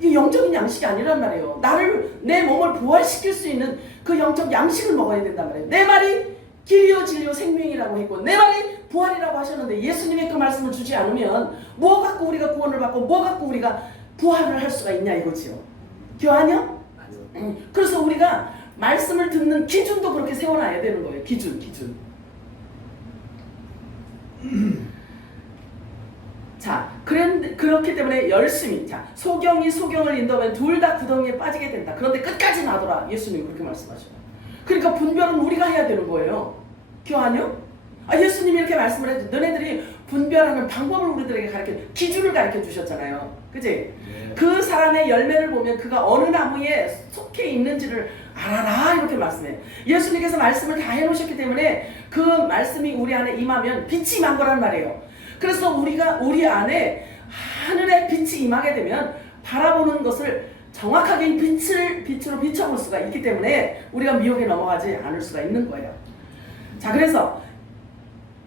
이게 영적인 양식이 아니란 말이에요. 내 몸을 부활시킬 수 있는 그 영적 양식을 먹어야 된단 말이에요. 내 말이 길이요 진리요 생명이라고 했고 내 말이 부활이라고 하셨는데 예수님의 그 말씀을 주지 않으면 뭐 갖고 우리가 구원을 받고 뭐 갖고 우리가 부활을 할 수가 있냐 이거지요. 교환이요? 그래서 우리가 말씀을 듣는 기준도 그렇게 세워놔야 되는 거예요. 기준. 자, 그렇기 때문에 열심히, 자, 소경이 소경을 인도하면 둘 다 구덩이에 빠지게 된다. 그런데 끝까지 놔둬라. 예수님이 그렇게 말씀하셔요. 그러니까 분별은 우리가 해야 되는 거예요. 교환이요? 예수님이 이렇게 말씀을 해도 너네들이 분별하는 방법을 우리들에게 기준을 가르쳐 주셨잖아요. 그치? 네. 그 사람의 열매를 보면 그가 어느 나무에 속해 있는지를 알아라. 이렇게 말씀해요. 예수님께서 말씀을 다 해놓으셨기 때문에 그 말씀이 우리 안에 임하면 빛이 임한 거란 말이에요. 그래서 우리 안에 하늘의 빛이 임하게 되면 바라보는 것을 정확하게 빛으로 비춰볼 수가 있기 때문에 우리가 미혹에 넘어가지 않을 수가 있는 거예요. 자, 그래서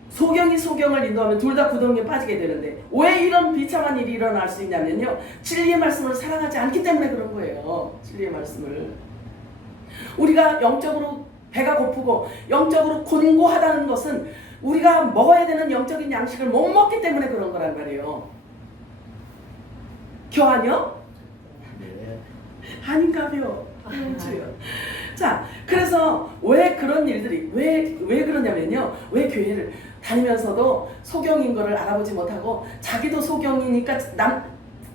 소경이 소경을 인도하면 둘 다 구덩이에 빠지게 되는데 왜 이런 비참한 일이 일어날 수 있냐면요, 진리의 말씀을 사랑하지 않기 때문에 그런 거예요. 진리의 말씀을. 우리가 영적으로 배가 고프고 영적으로 곤고하다는 것은 우리가 먹어야 되는 영적인 양식을 못 먹기 때문에 그런 거란 말이에요. 교환이요? 네. 아닌가요? 자, 그래서 왜 그런 일들이 왜 그러냐면요, 왜 교회를 다니면서도 소경인 거를 알아보지 못하고 자기도 소경이니까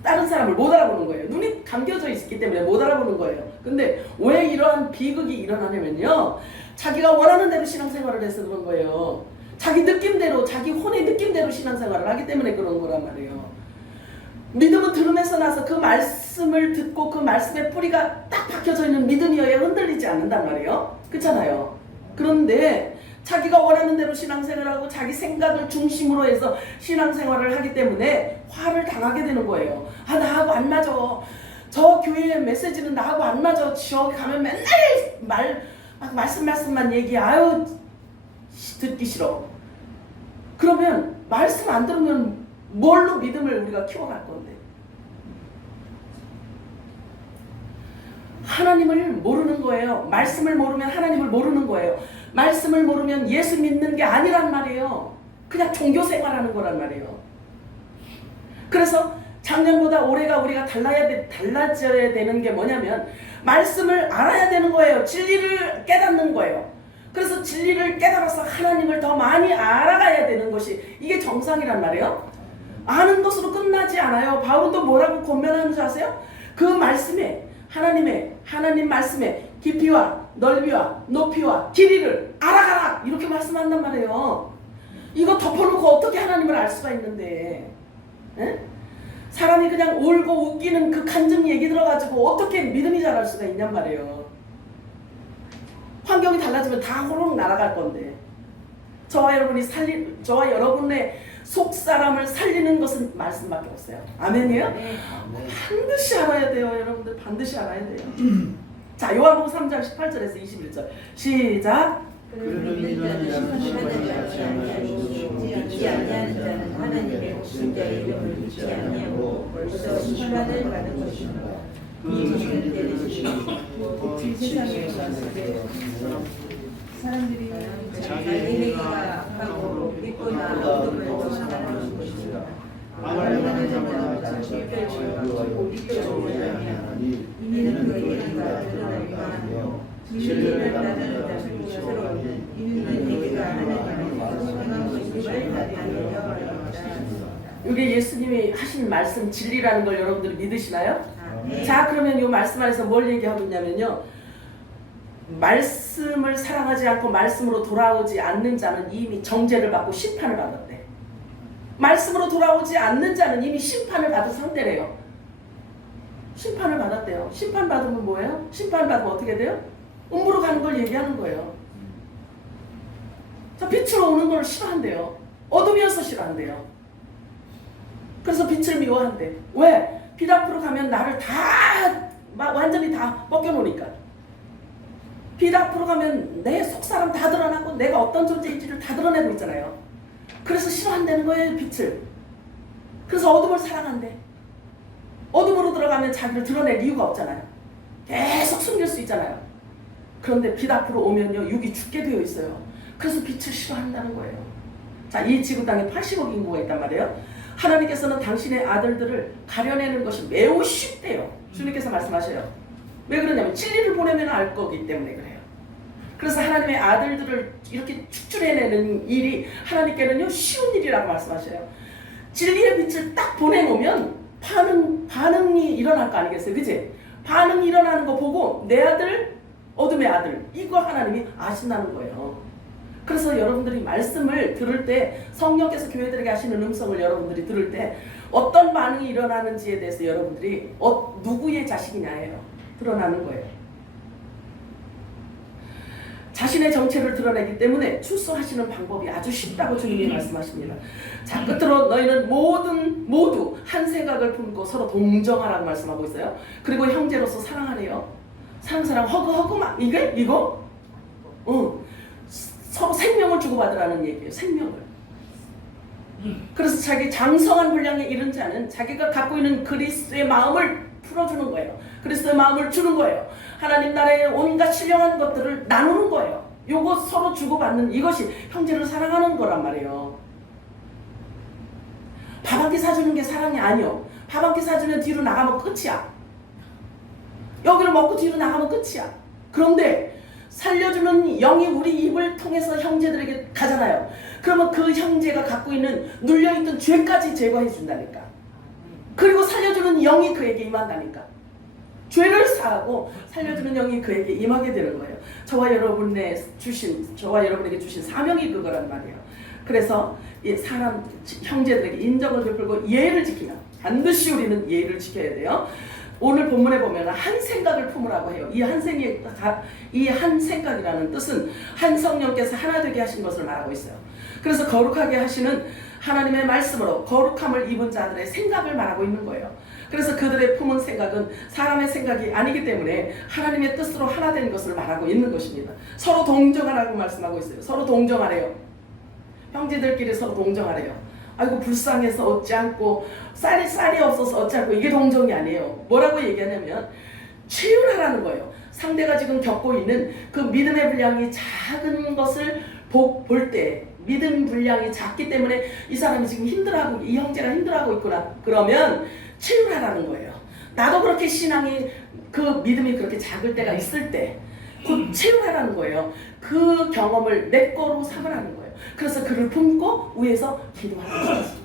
다른 사람을 못 알아보는 거예요. 눈이 감겨져 있기 때문에 못 알아보는 거예요. 근데 왜 이러한 비극이 일어나냐면요, 자기가 원하는 대로 신앙생활을 해서 그런 거예요. 자기 느낌대로, 자기 혼의 느낌대로 신앙생활을 하기 때문에 그런 거란 말이에요. 믿음은 들음에서 나서 그 말씀을 듣고 그 말씀의 뿌리가 딱 박혀져 있는 믿음이어야 흔들리지 않는단 말이에요. 그렇잖아요. 그런데 자기가 원하는 대로 신앙생활하고 자기 생각을 중심으로 해서 신앙생활을 하기 때문에 화를 당하게 되는 거예요. 나하고 안 맞아. 저 교회의 메시지는 나하고 안 맞아. 저기 가면 맨날 말씀만 얘기. 듣기 싫어. 그러면 말씀 안 들으면 뭘로 믿음을 우리가 키워갈 건데? 하나님을 모르는 거예요. 말씀을 모르면 하나님을 모르는 거예요. 말씀을 모르면 예수 믿는 게 아니란 말이에요. 그냥 종교 생활하는 거란 말이에요. 그래서 작년보다 올해가 우리가 달라져야 되는 게 뭐냐면 말씀을 알아야 되는 거예요. 진리를 깨닫는 거예요. 그래서 진리를 깨달아서 하나님을 더 많이 알아가야 되는 것이 이게 정상이란 말이에요. 아는 것으로 끝나지 않아요. 바울은 또 뭐라고 권면하는 줄 아세요? 그 말씀에 하나님 말씀에 깊이와 넓이와 높이와 길이를 알아가라 이렇게 말씀한단 말이에요. 이거 덮어놓고 어떻게 하나님을 알 수가 있는데, 에? 사람이 그냥 울고 웃기는 그 간증 얘기 들어가지고 어떻게 믿음이 자랄 수가 있냔 말이에요. 환경이 달라지면 다 호로록 날아갈 건데, 저와 여러분의 속 사람을 살리는 것은 말씀밖에 없어요. 아멘이요? 네. 반드시 알아야 돼요. 여러분들 반드시 알아야 돼요. 자, 요한복음 3장 18절에서 21절 시작. 그를 믿는 자는 심판을 받지 아니하고 믿지 아니하는 자는 하나님의 목숨자의 이름을 믿지 아니하고 벌써 심판을 받은 것이니라. 이는 때는 이 세상에 왔을 때 사람들이 자기가 악하고 믿거나 어둠을 사랑하는 것이니라. 말하는 자마다 실패를 지고 믿고 아니하니 이는 그에게가 드러나니까 진리를 따르는 자는 새로운 이는 내게가 하나님께서 선한 것임을 알리려. 이게 예수님이 하신 말씀 진리라는 걸 여러분들이 믿으시나요? 네. 자, 그러면 이 말씀 안에서 뭘 얘기하고 있냐면요, 말씀을 사랑하지 않고 말씀으로 돌아오지 않는 자는 이미 정죄를 받고 심판을 받았대. 말씀으로 돌아오지 않는 자는 이미 심판을 받은 상태래요. 심판을 받았대요. 심판 받으면 뭐예요? 심판 받으면 어떻게 돼요? 음부로 가는 걸 얘기하는 거예요. 자, 빛으로 오는 걸 싫어한대요. 어둠이어서 싫어한대요. 그래서 빛을 미워한대. 왜? 빛 앞으로 가면 나를 완전히 다 벗겨놓으니까. 빛 앞으로 가면 내 속사람 다 드러나고 내가 어떤 존재인지를 다 드러내고 있잖아요. 그래서 싫어한다는 거예요, 빛을. 그래서 어둠을 사랑한대. 어둠으로 들어가면 자기를 드러낼 이유가 없잖아요. 계속 숨길 수 있잖아요. 그런데 빛 앞으로 오면요, 육이 죽게 되어 있어요. 그래서 빛을 싫어한다는 거예요. 자, 이 지구 땅에 80억 인구가 있단 말이에요. 하나님께서는 당신의 아들들을 가려내는 것이 매우 쉽대요. 주님께서 말씀하셔요. 왜 그러냐면 진리를 보내면 알 거기 때문에 그래요. 그래서 하나님의 아들들을 이렇게 축출해내는 일이 하나님께는요 쉬운 일이라고 말씀하셔요. 진리의 빛을 딱 보내놓으면 반응이 일어날 거 아니겠어요, 그치? 반응이 일어나는 거 보고 내 아들, 어둠의 아들, 이거 하나님이 아신다는 거예요. 그래서 여러분들이 말씀을 들을 때, 성령께서 교회들에게 하시는 음성을 여러분들이 들을 때 어떤 반응이 일어나는지에 대해서 여러분들이 누구의 자식이냐예요. 드러나는 거예요. 자신의 정체를 드러내기 때문에 출소하시는 방법이 아주 쉽다고 주님이 말씀하십니다. 자, 끝으로 너희는 모두 한 생각을 품고 서로 동정하라고 말씀하고 있어요. 그리고 형제로서 사랑하래요. 사랑 허그 막 이거 서로 생명을 주고받으라는 얘기예요. 생명을. 그래서 자기 장성한 분량에 이른 자는 자기가 갖고 있는 그리스도의 마음을 풀어주는 거예요. 그리스도의 마음을 주는 거예요. 하나님 나라의 온갖 신령한 것들을 나누는 거예요. 요거 서로 주고받는 이것이 형제를 사랑하는 거란 말이에요. 밥 한 끼 사주는 게 사랑이 아니요. 밥 한 끼 사주면 뒤로 나가면 끝이야. 여기를 먹고 뒤로 나가면 끝이야. 그런데 살려주는 영이 우리 입을 통해서 형제들에게 가잖아요. 그러면 그 형제가 갖고 있는 눌려있던 죄까지 제거해 준다니까. 그리고 살려주는 영이 그에게 임한다니까. 죄를 사하고 살려주는 영이 그에게 임하게 되는 거예요. 저와 여러분에게 주신 사명이 그거란 말이에요. 그래서 이 사람 형제들에게 인정을 베풀고 예의를 지키면, 반드시 우리는 예의를 지켜야 돼요. 오늘 본문에 보면 한 생각을 품으라고 해요. 이 한 생각이라는 뜻은 한 성령께서 하나 되게 하신 것을 말하고 있어요. 그래서 거룩하게 하시는 하나님의 말씀으로 거룩함을 입은 자들의 생각을 말하고 있는 거예요. 그래서 그들의 품은 생각은 사람의 생각이 아니기 때문에 하나님의 뜻으로 하나 된 것을 말하고 있는 것입니다. 서로 동정하라고 말씀하고 있어요. 서로 동정하래요. 형제들끼리 서로 동정하래요. 아이고 불쌍해서 얻지 않고 쌀이 없어서 얻지 않고, 이게 동정이 아니에요. 뭐라고 얘기하냐면 치유하라는 거예요. 상대가 지금 겪고 있는 그 믿음의 분량이 작은 것을 볼 때 믿음 분량이 작기 때문에 이 사람이 지금 힘들어하고 이 형제가 힘들어하고 있구나. 그러면 치유하라는 거예요. 나도 그렇게 신앙이 그 믿음이 그렇게 작을 때가 있을 때 곧 치유하라는 거예요. 그 경험을 내 거로 삼으라는 거예요. 그래서 그를 품고 위에서 기도하는 거지.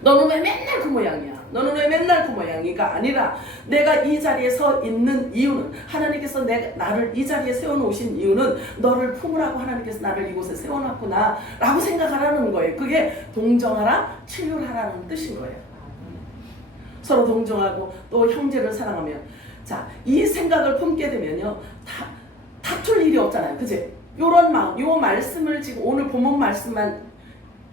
너는 왜 맨날 그 모양이야? 너는 왜 맨날 그 모양이가 아니라 내가 이 자리에 서 있는 이유는 하나님께서 나를 이 자리에 세워놓으신 이유는 너를 품으라고 하나님께서 나를 이곳에 세워놨구나 라고 생각하라는 거예요. 그게 동정하라, 치유하라는 뜻인 거예요. 서로 동정하고 또 형제를 사랑하며 자, 이 생각을 품게 되면요 다툴 일이 없잖아요. 그치? 요런 마음, 요 말씀을 지금 오늘 본문 말씀만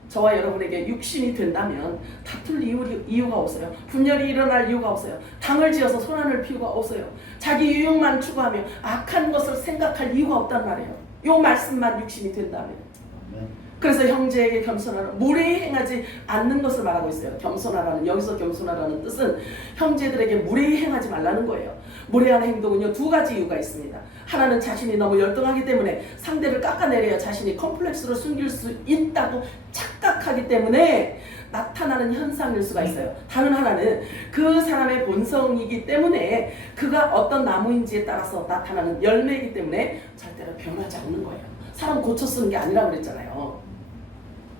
저와 여러분에게 육신이 된다면 다툴 이유가 없어요. 분열이 일어날 이유가 없어요. 당을 지어서 소란을 피우가 없어요. 자기 유익만 추구하며 악한 것을 생각할 이유가 없단 말이에요. 요 말씀만 육신이 된다면. 그래서 형제에게 겸손하라, 무례히 행하지 않는 것을 말하고 있어요. 겸손하라는, 여기서 겸손하라는 뜻은 형제들에게 무례히 행하지 말라는 거예요. 무례한 행동은요 2가지 이유가 있습니다. 하나는 자신이 너무 열등하기 때문에 상대를 깎아내려야 자신이 컴플렉스를 숨길 수 있다고 착각하기 때문에 나타나는 현상일 수가 있어요. 다른 하나는 그 사람의 본성이기 때문에 그가 어떤 나무인지에 따라서 나타나는 열매이기 때문에 절대로 변하지 않는 거예요. 사람 고쳐 쓰는 게 아니라고 그랬잖아요.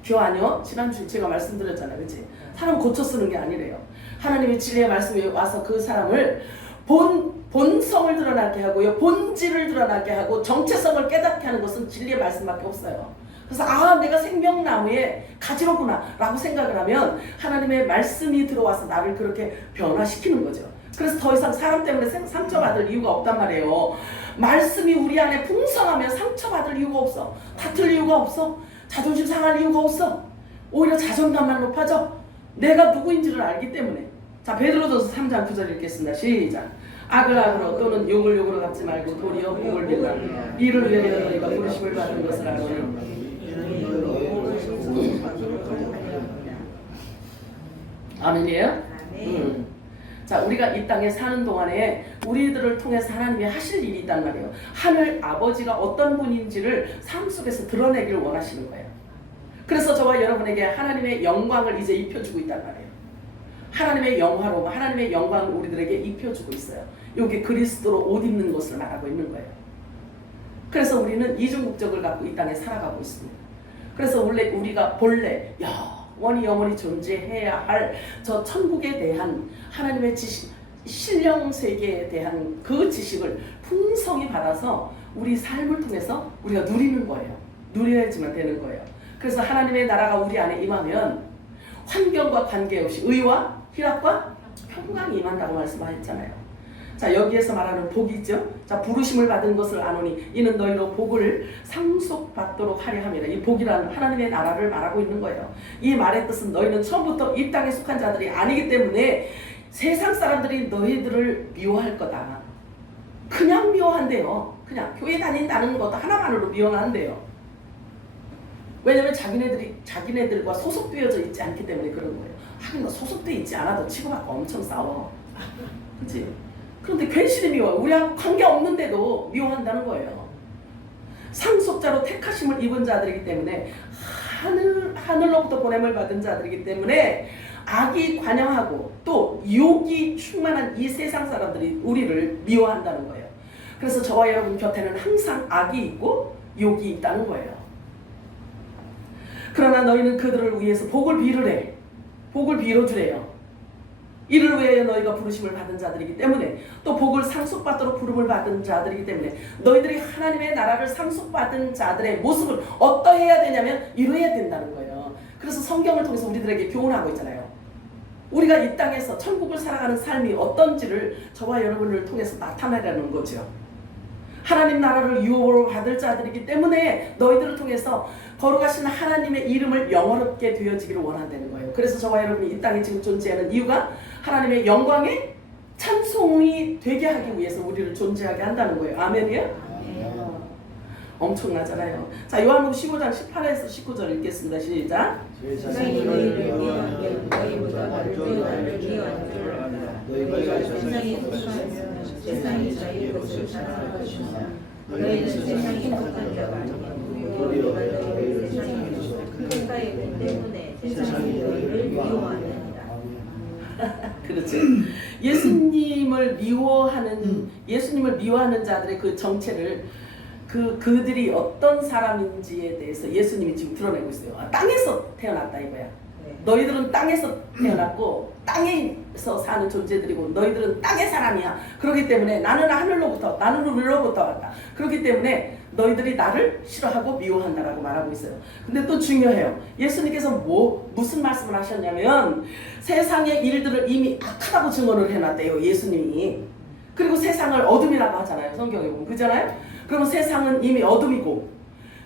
기억 아니요? 지난주에 제가 말씀드렸잖아요. 그치? 사람 고쳐 쓰는 게 아니래요. 하나님의 진리의 말씀이 와서 그 사람을 본성을 드러나게 하고요, 본질을 드러나게 하고 정체성을 깨닫게 하는 것은 진리의 말씀밖에 없어요. 그래서 내가 생명나무의 가지로구나 라고 생각을 하면 하나님의 말씀이 들어와서 나를 그렇게 변화시키는 거죠. 그래서 더 이상 사람 때문에 상처받을 이유가 없단 말이에요. 말씀이 우리 안에 풍성하면 상처받을 이유가 없어. 다툴 이유가 없어. 자존심 상할 이유가 없어. 오히려 자존감만 높아져. 내가 누구인지를 알기 때문에. 자, 베드로전서 3장 9절 읽겠습니다. 시작. 악을 악으로 또는 욕을 욕으로 갚지 말고 도리어 복을 빌라. 이를 위하여 너희가 부르심을 받은 것을 알거니. 아멘이에요? 자, 우리가 이 땅에 사는 동안에 우리들을 통해서 하나님이 하실 일이 있단 말이에요. 하늘 아버지가 어떤 분인지를 삶 속에서 드러내기를 원하시는 거예요. 그래서 저와 여러분에게 하나님의 영광을 이제 입혀주고 있단 말이에요. 하나님의 영화로 하나님의 영광을 우리들에게 입혀주고 있어요. 여기 그리스도로 옷 입는 것을 말하고 있는 거예요. 그래서 우리는 이중 국적을 갖고 이 땅에 살아가고 있습니다. 그래서 우리가 본래 영원히 존재해야 할 저 천국에 대한 하나님의 지식, 신령 세계에 대한 그 지식을 풍성히 받아서 우리 삶을 통해서 우리가 누리는 거예요. 누려야지만 되는 거예요. 그래서 하나님의 나라가 우리 안에 임하면 환경과 관계없이 의와 희락과 평강이 임한다고 말씀하셨잖아요. 자, 여기에서 말하는 복이죠. 자, 부르심을 받은 것을 아노니 이는 너희로 복을 상속받도록 하려 함이라. 이 복이라는 하나님의 나라를 말하고 있는 거예요. 이 말의 뜻은 너희는 처음부터 이 땅에 속한 자들이 아니기 때문에 세상 사람들이 너희들을 미워할 거다. 그냥 미워한대요. 그냥 교회 다닌다는 것도 하나만으로 미워한대요. 왜냐면 자기네들과 소속되어져 있지 않기 때문에 그런 거예요. 하긴 너 소속돼 있지 않아도 치고받고 엄청 싸워. 그치? 그런데 괜시리 미워요. 우리하고 관계없는데도 미워한다는 거예요. 상속자로 택하심을 입은 자들이기 때문에 하늘로부터 보냄을 받은 자들이기 때문에 악이 관영하고 또 욕이 충만한 이 세상 사람들이 우리를 미워한다는 거예요. 그래서 저와 여러분 곁에는 항상 악이 있고 욕이 있다는 거예요. 그러나 너희는 그들을 위해서 복을 빌으래. 복을 빌어주래요. 이를 위하여 너희가 부르심을 받은 자들이기 때문에 또 복을 상속받도록 부름을 받은 자들이기 때문에 너희들이 하나님의 나라를 상속받은 자들의 모습을 어떠해야 되냐면 이루어야 된다는 거예요. 그래서 성경을 통해서 우리들에게 교훈하고 있잖아요. 우리가 이 땅에서 천국을 살아가는 삶이 어떤지를 저와 여러분을 통해서 나타내라는 거죠. 하나님 나라를 유업으로 받을 자들이기 때문에 너희들을 통해서 거룩하신 하나님의 이름을 영원롭게 되어지기를 원한다는 거예요. 그래서 저와 여러분이 이 땅에 지금 존재하는 이유가 하나님의 영광에 찬송이 되게 하기 위해서 우리를 존재하게 한다는 거예요. 아멘이요? 엄청나잖아요. 자, 요한복음 15장 18에서 19절 읽겠습니다. 시작. 세상이 너희를 미워한 게 너희보다 나를 미워하는 줄 알라. 너희가 세상에 속하면 세상이 자기 것을 자랑하시나 너희는 세상이 속한 자가 아니요 너희가 너희를 세상에서 그가의 때문에 세상이 너희를 미워하느니라. 그렇죠. 예수님을 미워하는 자들의 그 정체를 그들이 어떤 사람인지에 대해서 예수님이 지금 드러내고 있어요. 땅에서 태어났다 이거야. 네. 너희들은 땅에서 태어났고 땅에서 사는 존재들이고 너희들은 땅의 사람이야. 그렇기 때문에 나는 하늘로부터 왔다. 그렇기 때문에 너희들이 나를 싫어하고 미워한다라고 말하고 있어요. 근데 또 중요해요. 예수님께서 무슨 말씀을 하셨냐면 세상의 일들을 이미 악하다고 증언을 해놨대요. 예수님이. 그리고 세상을 어둠이라고 하잖아요. 성경에 보면. 그잖아요. 그러면 세상은 이미 어둠이고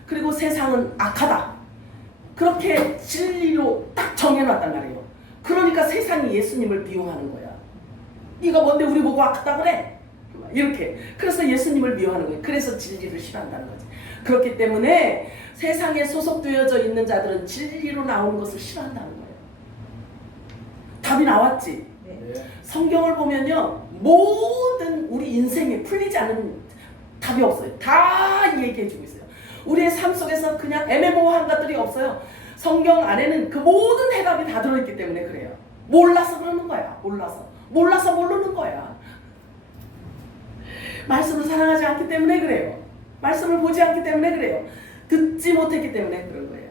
그리고 세상은 악하다. 그렇게 진리로 딱 정해놨단 말이에요. 그러니까 세상이 예수님을 미워하는 거야. 네가 뭔데 우리 보고 악하다 그래? 이렇게. 그래서 예수님을 미워하는 거예요. 그래서 진리를 싫어한다는 거지. 그렇기 때문에 세상에 소속되어져 있는 자들은 진리로 나오는 것을 싫어한다는 거예요. 답이 나왔지? 네. 성경을 보면요. 모든 우리 인생에 풀리지 않는 답이 없어요. 다 얘기해주고 있어요. 우리의 삶 속에서 그냥 애매모호한 것들이 없어요. 성경 안에는 그 모든 해답이 다 들어있기 때문에 그래요. 몰라서 그러는 거야. 몰라서 모르는 거야. 말씀을 사랑하지 않기 때문에 그래요. 말씀을 보지 않기 때문에 그래요. 듣지 못했기 때문에 그런 거예요.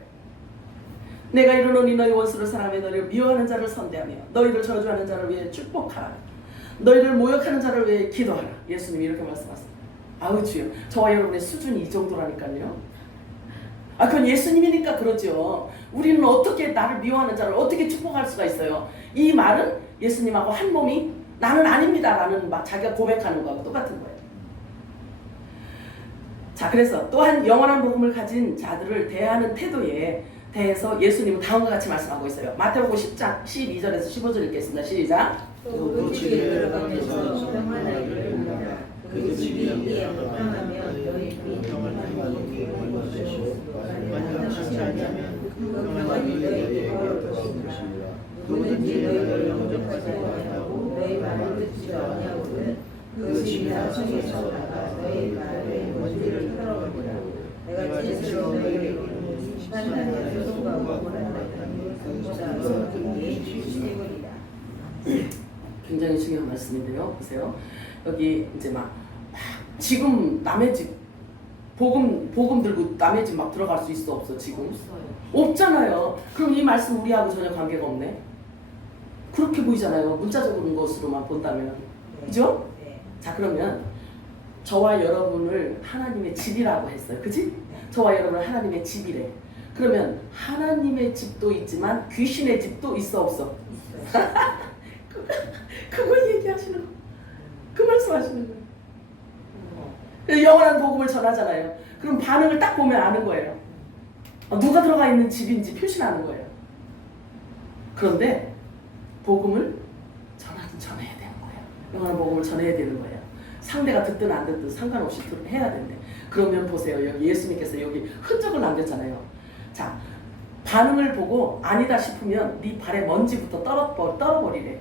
내가 이르노니 너희 원수를 사랑하며 너희를 미워하는 자를 선대하며 너희를 저주하는 자를 위해 축복하라. 너희를 모욕하는 자를 위해 기도하라. 예수님이 이렇게 말씀하셨습니다. 아우 주여, 저와 여러분의 수준이 이 정도라니까요. 그건 예수님이니까 그러죠. 우리는 어떻게 나를 미워하는 자를 어떻게 축복할 수가 있어요? 이 말은 예수님하고 한 몸이 나는 아닙니다 라는 자기가 고백하는 거하고 똑같은 거예요. 자, 그래서 또한 영원한 복음을 가진 자들을 대하는 태도에 대해서 예수님은 다음과 같이 말씀하고 있어요. 마태복음 10장 12절에서 15절 읽겠습니다. 시작. 또 집에 들어가면서 평안하기를 원하라. 그 집이 이에 평안하면 너희 평안하게 할 것이요 만약 그렇지 않으면 그 평안이 너희에게 올 것이니라. 누구든지 너희를 영접하지 아니하고 너희 말을 듣지도 아니하거든 그 집이나 성에서 나가 너희 말의 먼지를 털어버리라. 내가 진실로 너희에게 이르노니 하나님의 소송과 억울한 것보다 더 크게 실시되리라. 굉장히 중요한 말씀인데요. 보세요. 여기 이제 막 지금 남의 집 복음 들고 남의 집 막 들어갈 수 있어 없어 지금? 없잖아요. 그럼 이 말씀 우리하고 전혀 관계가 없네. 그렇게 보이잖아요. 문자적인 것으로만 본다면. 그죠? 네. 자, 그러면 저와 여러분을 하나님의 집이라고 했어요. 그지? 저와 여러분은 하나님의 집이래. 그러면 하나님의 집도 있지만 귀신의 집도 있어 없어? 있어요. 그거 얘기하시는 거. 그 말씀하시는 거예요. 영원한 복음을 전하잖아요. 그럼 반응을 딱 보면 아는 거예요. 누가 들어가 있는 집인지 표시나는 거예요. 그런데 복음을 전해야 되는 거예요. 영원한 복음을 전해야 되는 거예요. 상대가 듣든 안 듣든 상관없이 해야 된대. 그러면 보세요. 여기 예수님께서 여기 흔적을 남겼잖아요. 자, 반응을 보고 아니다 싶으면 네 발에 먼지부터 떨어버리래.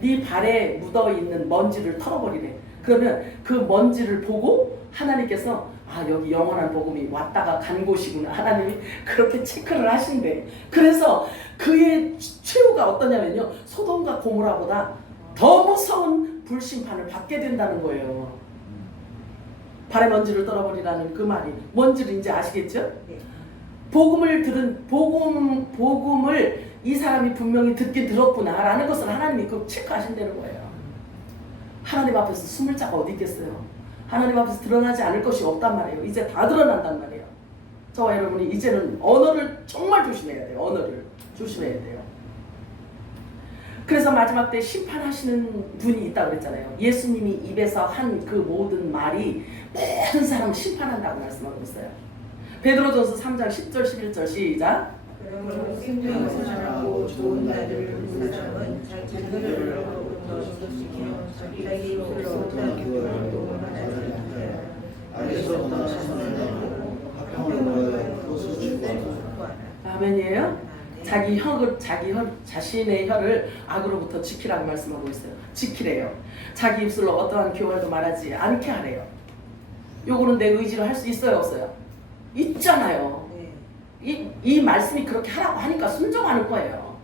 네 발에 묻어있는 먼지를 털어버리래. 그러면 그 먼지를 보고 하나님께서 여기 영원한 복음이 왔다가 간 곳이구나. 하나님이 그렇게 체크를 하신대. 그래서 그의 최후가 어떠냐면요. 소돔과 고모라보다 더 무서운 불심판을 받게 된다는 거예요. 발에 먼지를 떨어버리라는 그 말이 뭔지를 이제 아시겠죠? 네. 복음을 이 사람이 분명히 듣긴 들었구나라는 것을 하나님이 그 체크하신다는 거예요. 하나님 앞에서 숨을 자가 어디 있겠어요? 하나님 앞에서 드러나지 않을 것이 없단 말이에요. 이제 다 드러난단 말이에요. 저와 여러분이 이제는 언어를 정말 조심해야 돼요. 언어를 조심해야 돼요. 그래서 마지막 때 심판하시는 분이 있다고 그랬잖아요. 예수님이 입에서 한 그 모든 말이 모든 사람을 심판한다고 말씀하고 있어요. 베드로전서 3장 10절 11절 시작. 그러므로 생명을 사랑하고 좋은 날을 부르는 사람은 자기들로부터 지키며 자기가 입술로 어떠한 교훈을 동원하지 않으라. 아래서 나서 선을 합평을 모여 그것을 주고하라. 아멘이에요? 자신의 혀를 악으로부터 지키라고 말씀하고 있어요. 지키래요. 자기 입술로 어떠한 교활도 말하지 않게 하래요. 요거는 내 의지로 할 수 있어요, 없어요? 있잖아요. 이 말씀이 그렇게 하라고 하니까 순종하는 거예요.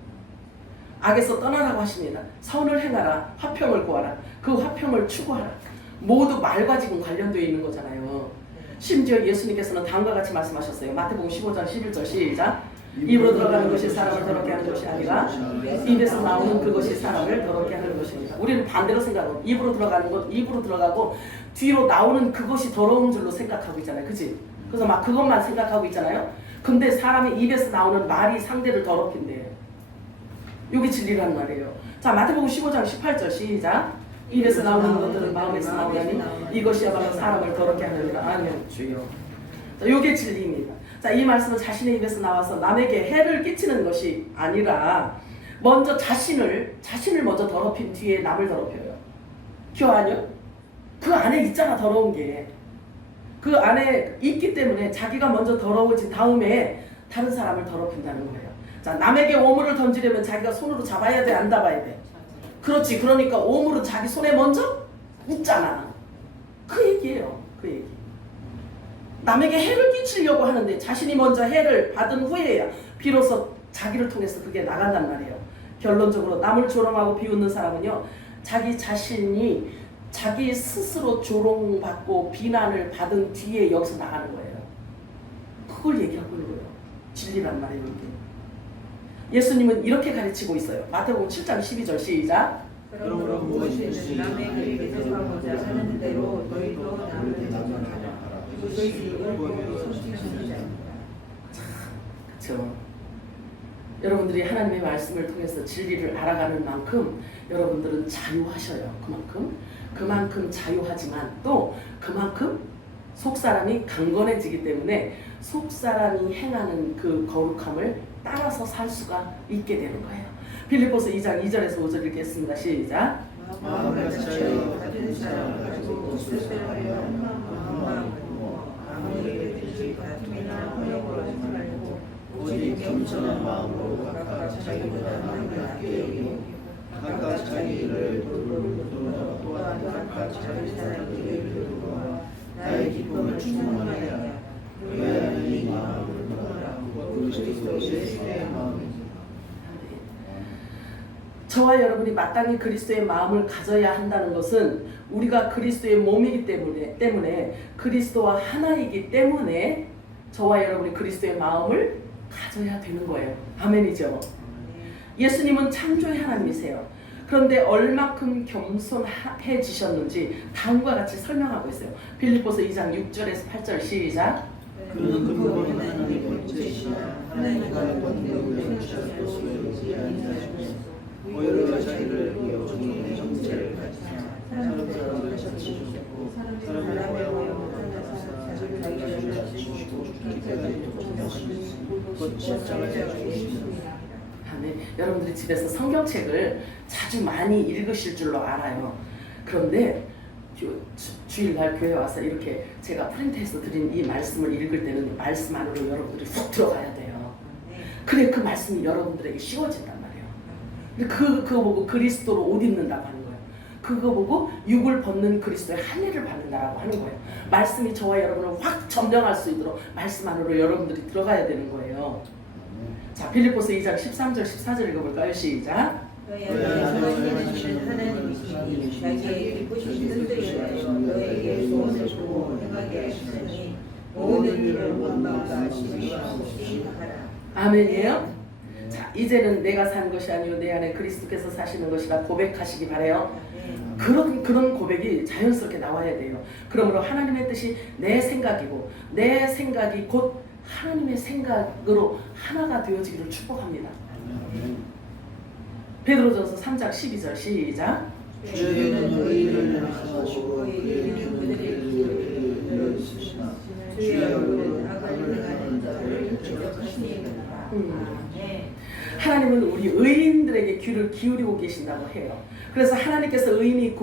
악에서 떠나라고 하십니다. 선을 행하라. 화평을 구하라. 그 화평을 추구하라. 모두 말과 지금 관련되어 있는 거잖아요. 심지어 예수님께서는 다음과 같이 말씀하셨어요. 마태복음 15장 11절 시작. 입으로 들어가는 것이 사람을 더럽게 하는 것이 아니라 입에서 나오는 그것이 사람을 더럽게 하는 것입니다. 우리는 반대로 생각하고 입으로 들어가는 것 입으로 들어가고 뒤로 나오는 그것이 더러운 줄로 생각하고 있잖아요. 그치? 그래서 막 그것만 생각하고 있잖아요. 근데 사람의 입에서 나오는 말이 상대를 더럽힌대요. 이게 진리라는 말이에요. 자, 마태복음 15장 18절 시작. 입에서 나오는 것들은 마음에서 나오나니 이것이야말로 사람을 더럽게 하느니라. 아니요 주여. 자, 이게 진리입니다. 자, 이 말씀은 자신의 입에서 나와서 남에게 해를 끼치는 것이 아니라 먼저 자신을 먼저 더럽힌 뒤에 남을 더럽혀요. 기억 아니요? 그 안에 있잖아, 더러운 게. 그 안에 있기 때문에 자기가 먼저 더러워진 다음에 다른 사람을 더럽힌다는 거예요. 자, 남에게 오물을 던지려면 자기가 손으로 잡아야 돼, 안 잡아야 돼? 그렇지. 그러니까 오물은 자기 손에 먼저 있잖아. 그 얘기예요. 그 얘기. 남에게 해를 끼치려고 하는데 자신이 먼저 해를 받은 후에야 비로소 자기를 통해서 그게 나간단 말이에요. 결론적으로 남을 조롱하고 비웃는 사람은요, 자기 자신이 자기 스스로 조롱받고 비난을 받은 뒤에 여기서 나가는 거예요. 그걸 얘기하고 있는 거예요. 진리란 말이에요. 이게. 예수님은 이렇게 가르치고 있어요. 마태복음 7장 12절 시작. 그러므로 무엇이든 남의 일을 대접하고자 하는 대로 너희도 남을 대접하라. 그것이 옳고 성실한 자입니다. 그렇죠. 여러분들이 하나님의 말씀을 통해서 진리를 알아가는 만큼 여러분들은 자유하셔요. 그만큼 자유하지만 또 그만큼 속사람이 강건해지기 때문에 속사람이 행하는 그 거룩함을 따라서 살 수가 있게 되는 거예요. 빌립보서 2장 2절에서 5절 읽겠습니다. 시작. 마음을 같이하여 같은 사랑을 가지고 쓸쓸하여 마음으로 아무에게든지 다툼이나 허영을 하지 말고 오직 겸손한 마음으로 각각 자기보다 남을 낫게 여기고 각각 자기 일을 돌보고 또한 각각 자기 사랑의 일을 돌보아 나의 기쁨을 충만하게 하여 이 마음을 통하라. 그리스도 예수의 마음이지. 저와 여러분이 마땅히 그리스도의 마음을 가져야 한다는 것은 우리가 그리스도의 몸이기 때문에 그리스도와 하나이기 때문에 저와 여러분이 그리스도의 마음을 가져야 되는 거예요. 아멘이죠. 예수님은 창조의 하나님이세요. 그런데 얼마큼 겸손해지셨는지 다음과 같이 설명하고 있어요. 빌립보서 2장 6절에서 8절 시작. 그는 근본 하나님의 본체시나 하나님과 원동력을 주셨고 소유지 아니하시고 오히려 자기를 비워 종의 형체를 가지사 사람을 찾으셨고 사람의 모양으로 나타나사 자기를 찾으시고 죽기까지 도전하시고 곧 십자가에 죽으셨습니다. 아멘. 여러분들이 집에서 성경책을 자주 많이 읽으실 줄로 알아요. 그런데 주일날 교회 와서 이렇게 제가 프린트해서 드린 이 말씀을 읽을 때는 말씀 안으로 여러분들이 쏙 들어가야 돼요. 그래 그 말씀이 여러분들에게 씌워진단 말이에요. 그거 보고 그리스도로 옷 입는다고 하는 거예요. 그거 보고 육을 벗는 그리스도의 할례를 받는다고 하는 거예요. 말씀이 저와 여러분을 확 점령할 수 있도록 말씀 안으로 여러분들이 들어가야 되는 거예요. 자, 빌립보서 2장 13절 14절 읽어볼까요? 시작. 너희가 전하시는 하나님이시니 자기의 기쁘신 뜻을 위하여 너에게 소원을 주고 행하게 하시니 모든 일을 원망과 신뢰와 없이 하라. 아멘이에요? 자, 이제는 내가 사는 것이 아니요 내 안에 그리스도께서 사시는 것이라 고백하시기 바래요. 그런 고백이 자연스럽게 나와야 돼요. 그러므로 하나님의 뜻이 내 생각이고 내 생각이 곧 하나님의 생각으로 하나가 되어지기를 축복합니다. 베드로전서 3장 12절 시작. 주는 너희를 향하시고 그에게는 그들의 길을 열어주시나 주의 얼굴은 악을 행하는 자를 대적하시니라. 하나님은 우리 의인들에게 귀를 기울이고 계신다고 해요. 그래서 하나님께서 의인이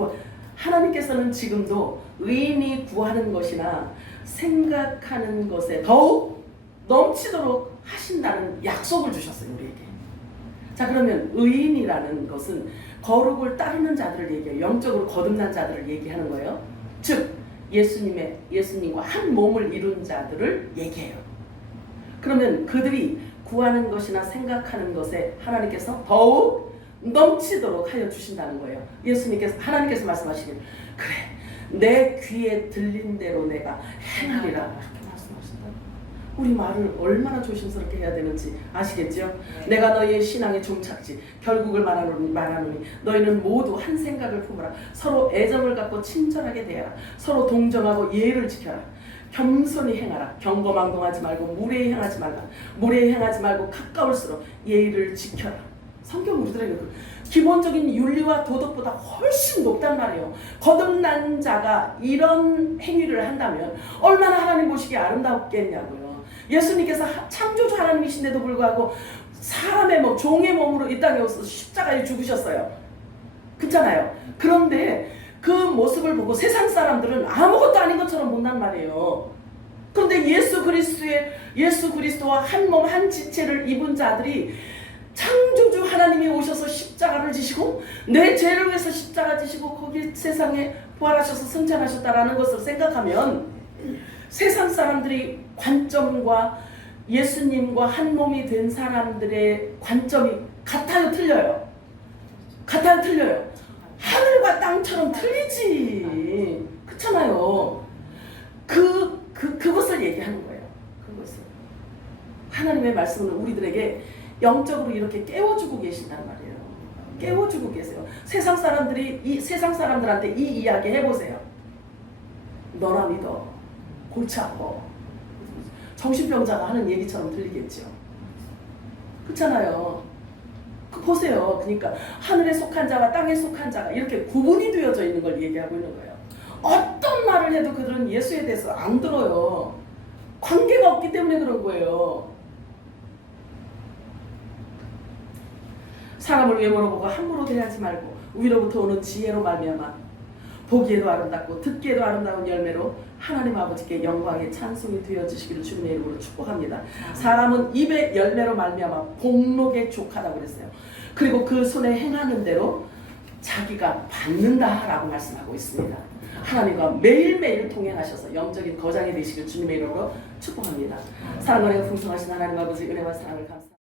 하나님께서는 지금도 의인이 구하는 것이나 생각하는 것에 더욱 넘치도록 하신다는 약속을 주셨어요, 우리에게. 자, 그러면 의인이라는 것은 거룩을 따르는 자들을 얘기해요. 영적으로 거듭난 자들을 얘기하는 거예요. 즉 예수님과 한 몸을 이룬 자들을 얘기해요. 그러면 그들이 구하는 것이나 생각하는 것에 하나님께서 더욱 넘치도록 하여 주신다는 거예요. 하나님께서 말씀하시길 그래 내 귀에 들린 대로 내가 행하리라 이렇게 말씀하신다. 우리 말을 얼마나 조심스럽게 해야 되는지 아시겠죠? 내가 너희의 신앙의 종착지 결국을 말하노니 너희는 모두 한 생각을 품으라. 서로 애정을 갖고 친절하게 대하라. 서로 동정하고 예를 지켜라. 겸손히 행하라. 경거망동하지 말고 무례히 행하지 말라. 무례히 행하지 말고 가까울수록 예의를 지켜라. 성경 우리들에게 기본적인 윤리와 도덕보다 훨씬 높단 말이에요. 거듭난 자가 이런 행위를 한다면 얼마나 하나님 보시기에 아름답겠냐고요. 예수님께서 창조주 하나님이신데도 불구하고 사람의 몸, 종의 몸으로 이 땅에 오셔서 십자가에 죽으셨어요. 그렇잖아요. 그런데 그 모습을 보고 세상 사람들은 아무것도 아닌 것처럼 본단 말이에요. 그런데 예수 그리스도와 한 몸 한 지체를 입은 자들이 창조주 하나님이 오셔서 십자가를 지시고 내 죄를 위해서 십자가 지시고 거기 세상에 부활하셔서 승천하셨다라는 것을 생각하면 세상 사람들이 관점과 예수님과 한 몸이 된 사람들의 관점이 같아요, 틀려요? 같아요, 틀려요? 하늘과 땅처럼 틀리지. 그렇잖아요. 그것을 얘기하는 거예요. 그것을. 하나님의 말씀은 우리들에게 영적으로 이렇게 깨워주고 계신단 말이에요. 깨워주고 계세요. 세상 사람들한테 이 이야기 해보세요. 너나 믿어. 골치 아파. 정신병자가 하는 얘기처럼 들리겠죠. 그렇잖아요. 보세요. 그러니까 하늘에 속한 자와 땅에 속한 자가 이렇게 구분이 되어져 있는 걸 얘기하고 있는 거예요. 어떤 말을 해도 그들은 예수에 대해서 안 들어요. 관계가 없기 때문에 그런 거예요. 사람을 외모로 보고 함부로 대하지 말고 위로부터 오는 지혜로 말미암아 보기에도 아름답고 듣기에도 아름다운 열매로 하나님 아버지께 영광의 찬송이 되어주시기를 주님의 이름으로 축복합니다. 사람은 입의 열매로 말미암아 복록에 족하다고 그랬어요. 그리고 그 손에 행하는 대로 자기가 받는다라고 말씀하고 있습니다. 하나님과 매일매일 동행하셔서 영적인 거장이 되시길 주님의 이름으로 축복합니다. 사랑과 은혜가 풍성하신 하나님 아버지 은혜와 사랑을 감사합니다.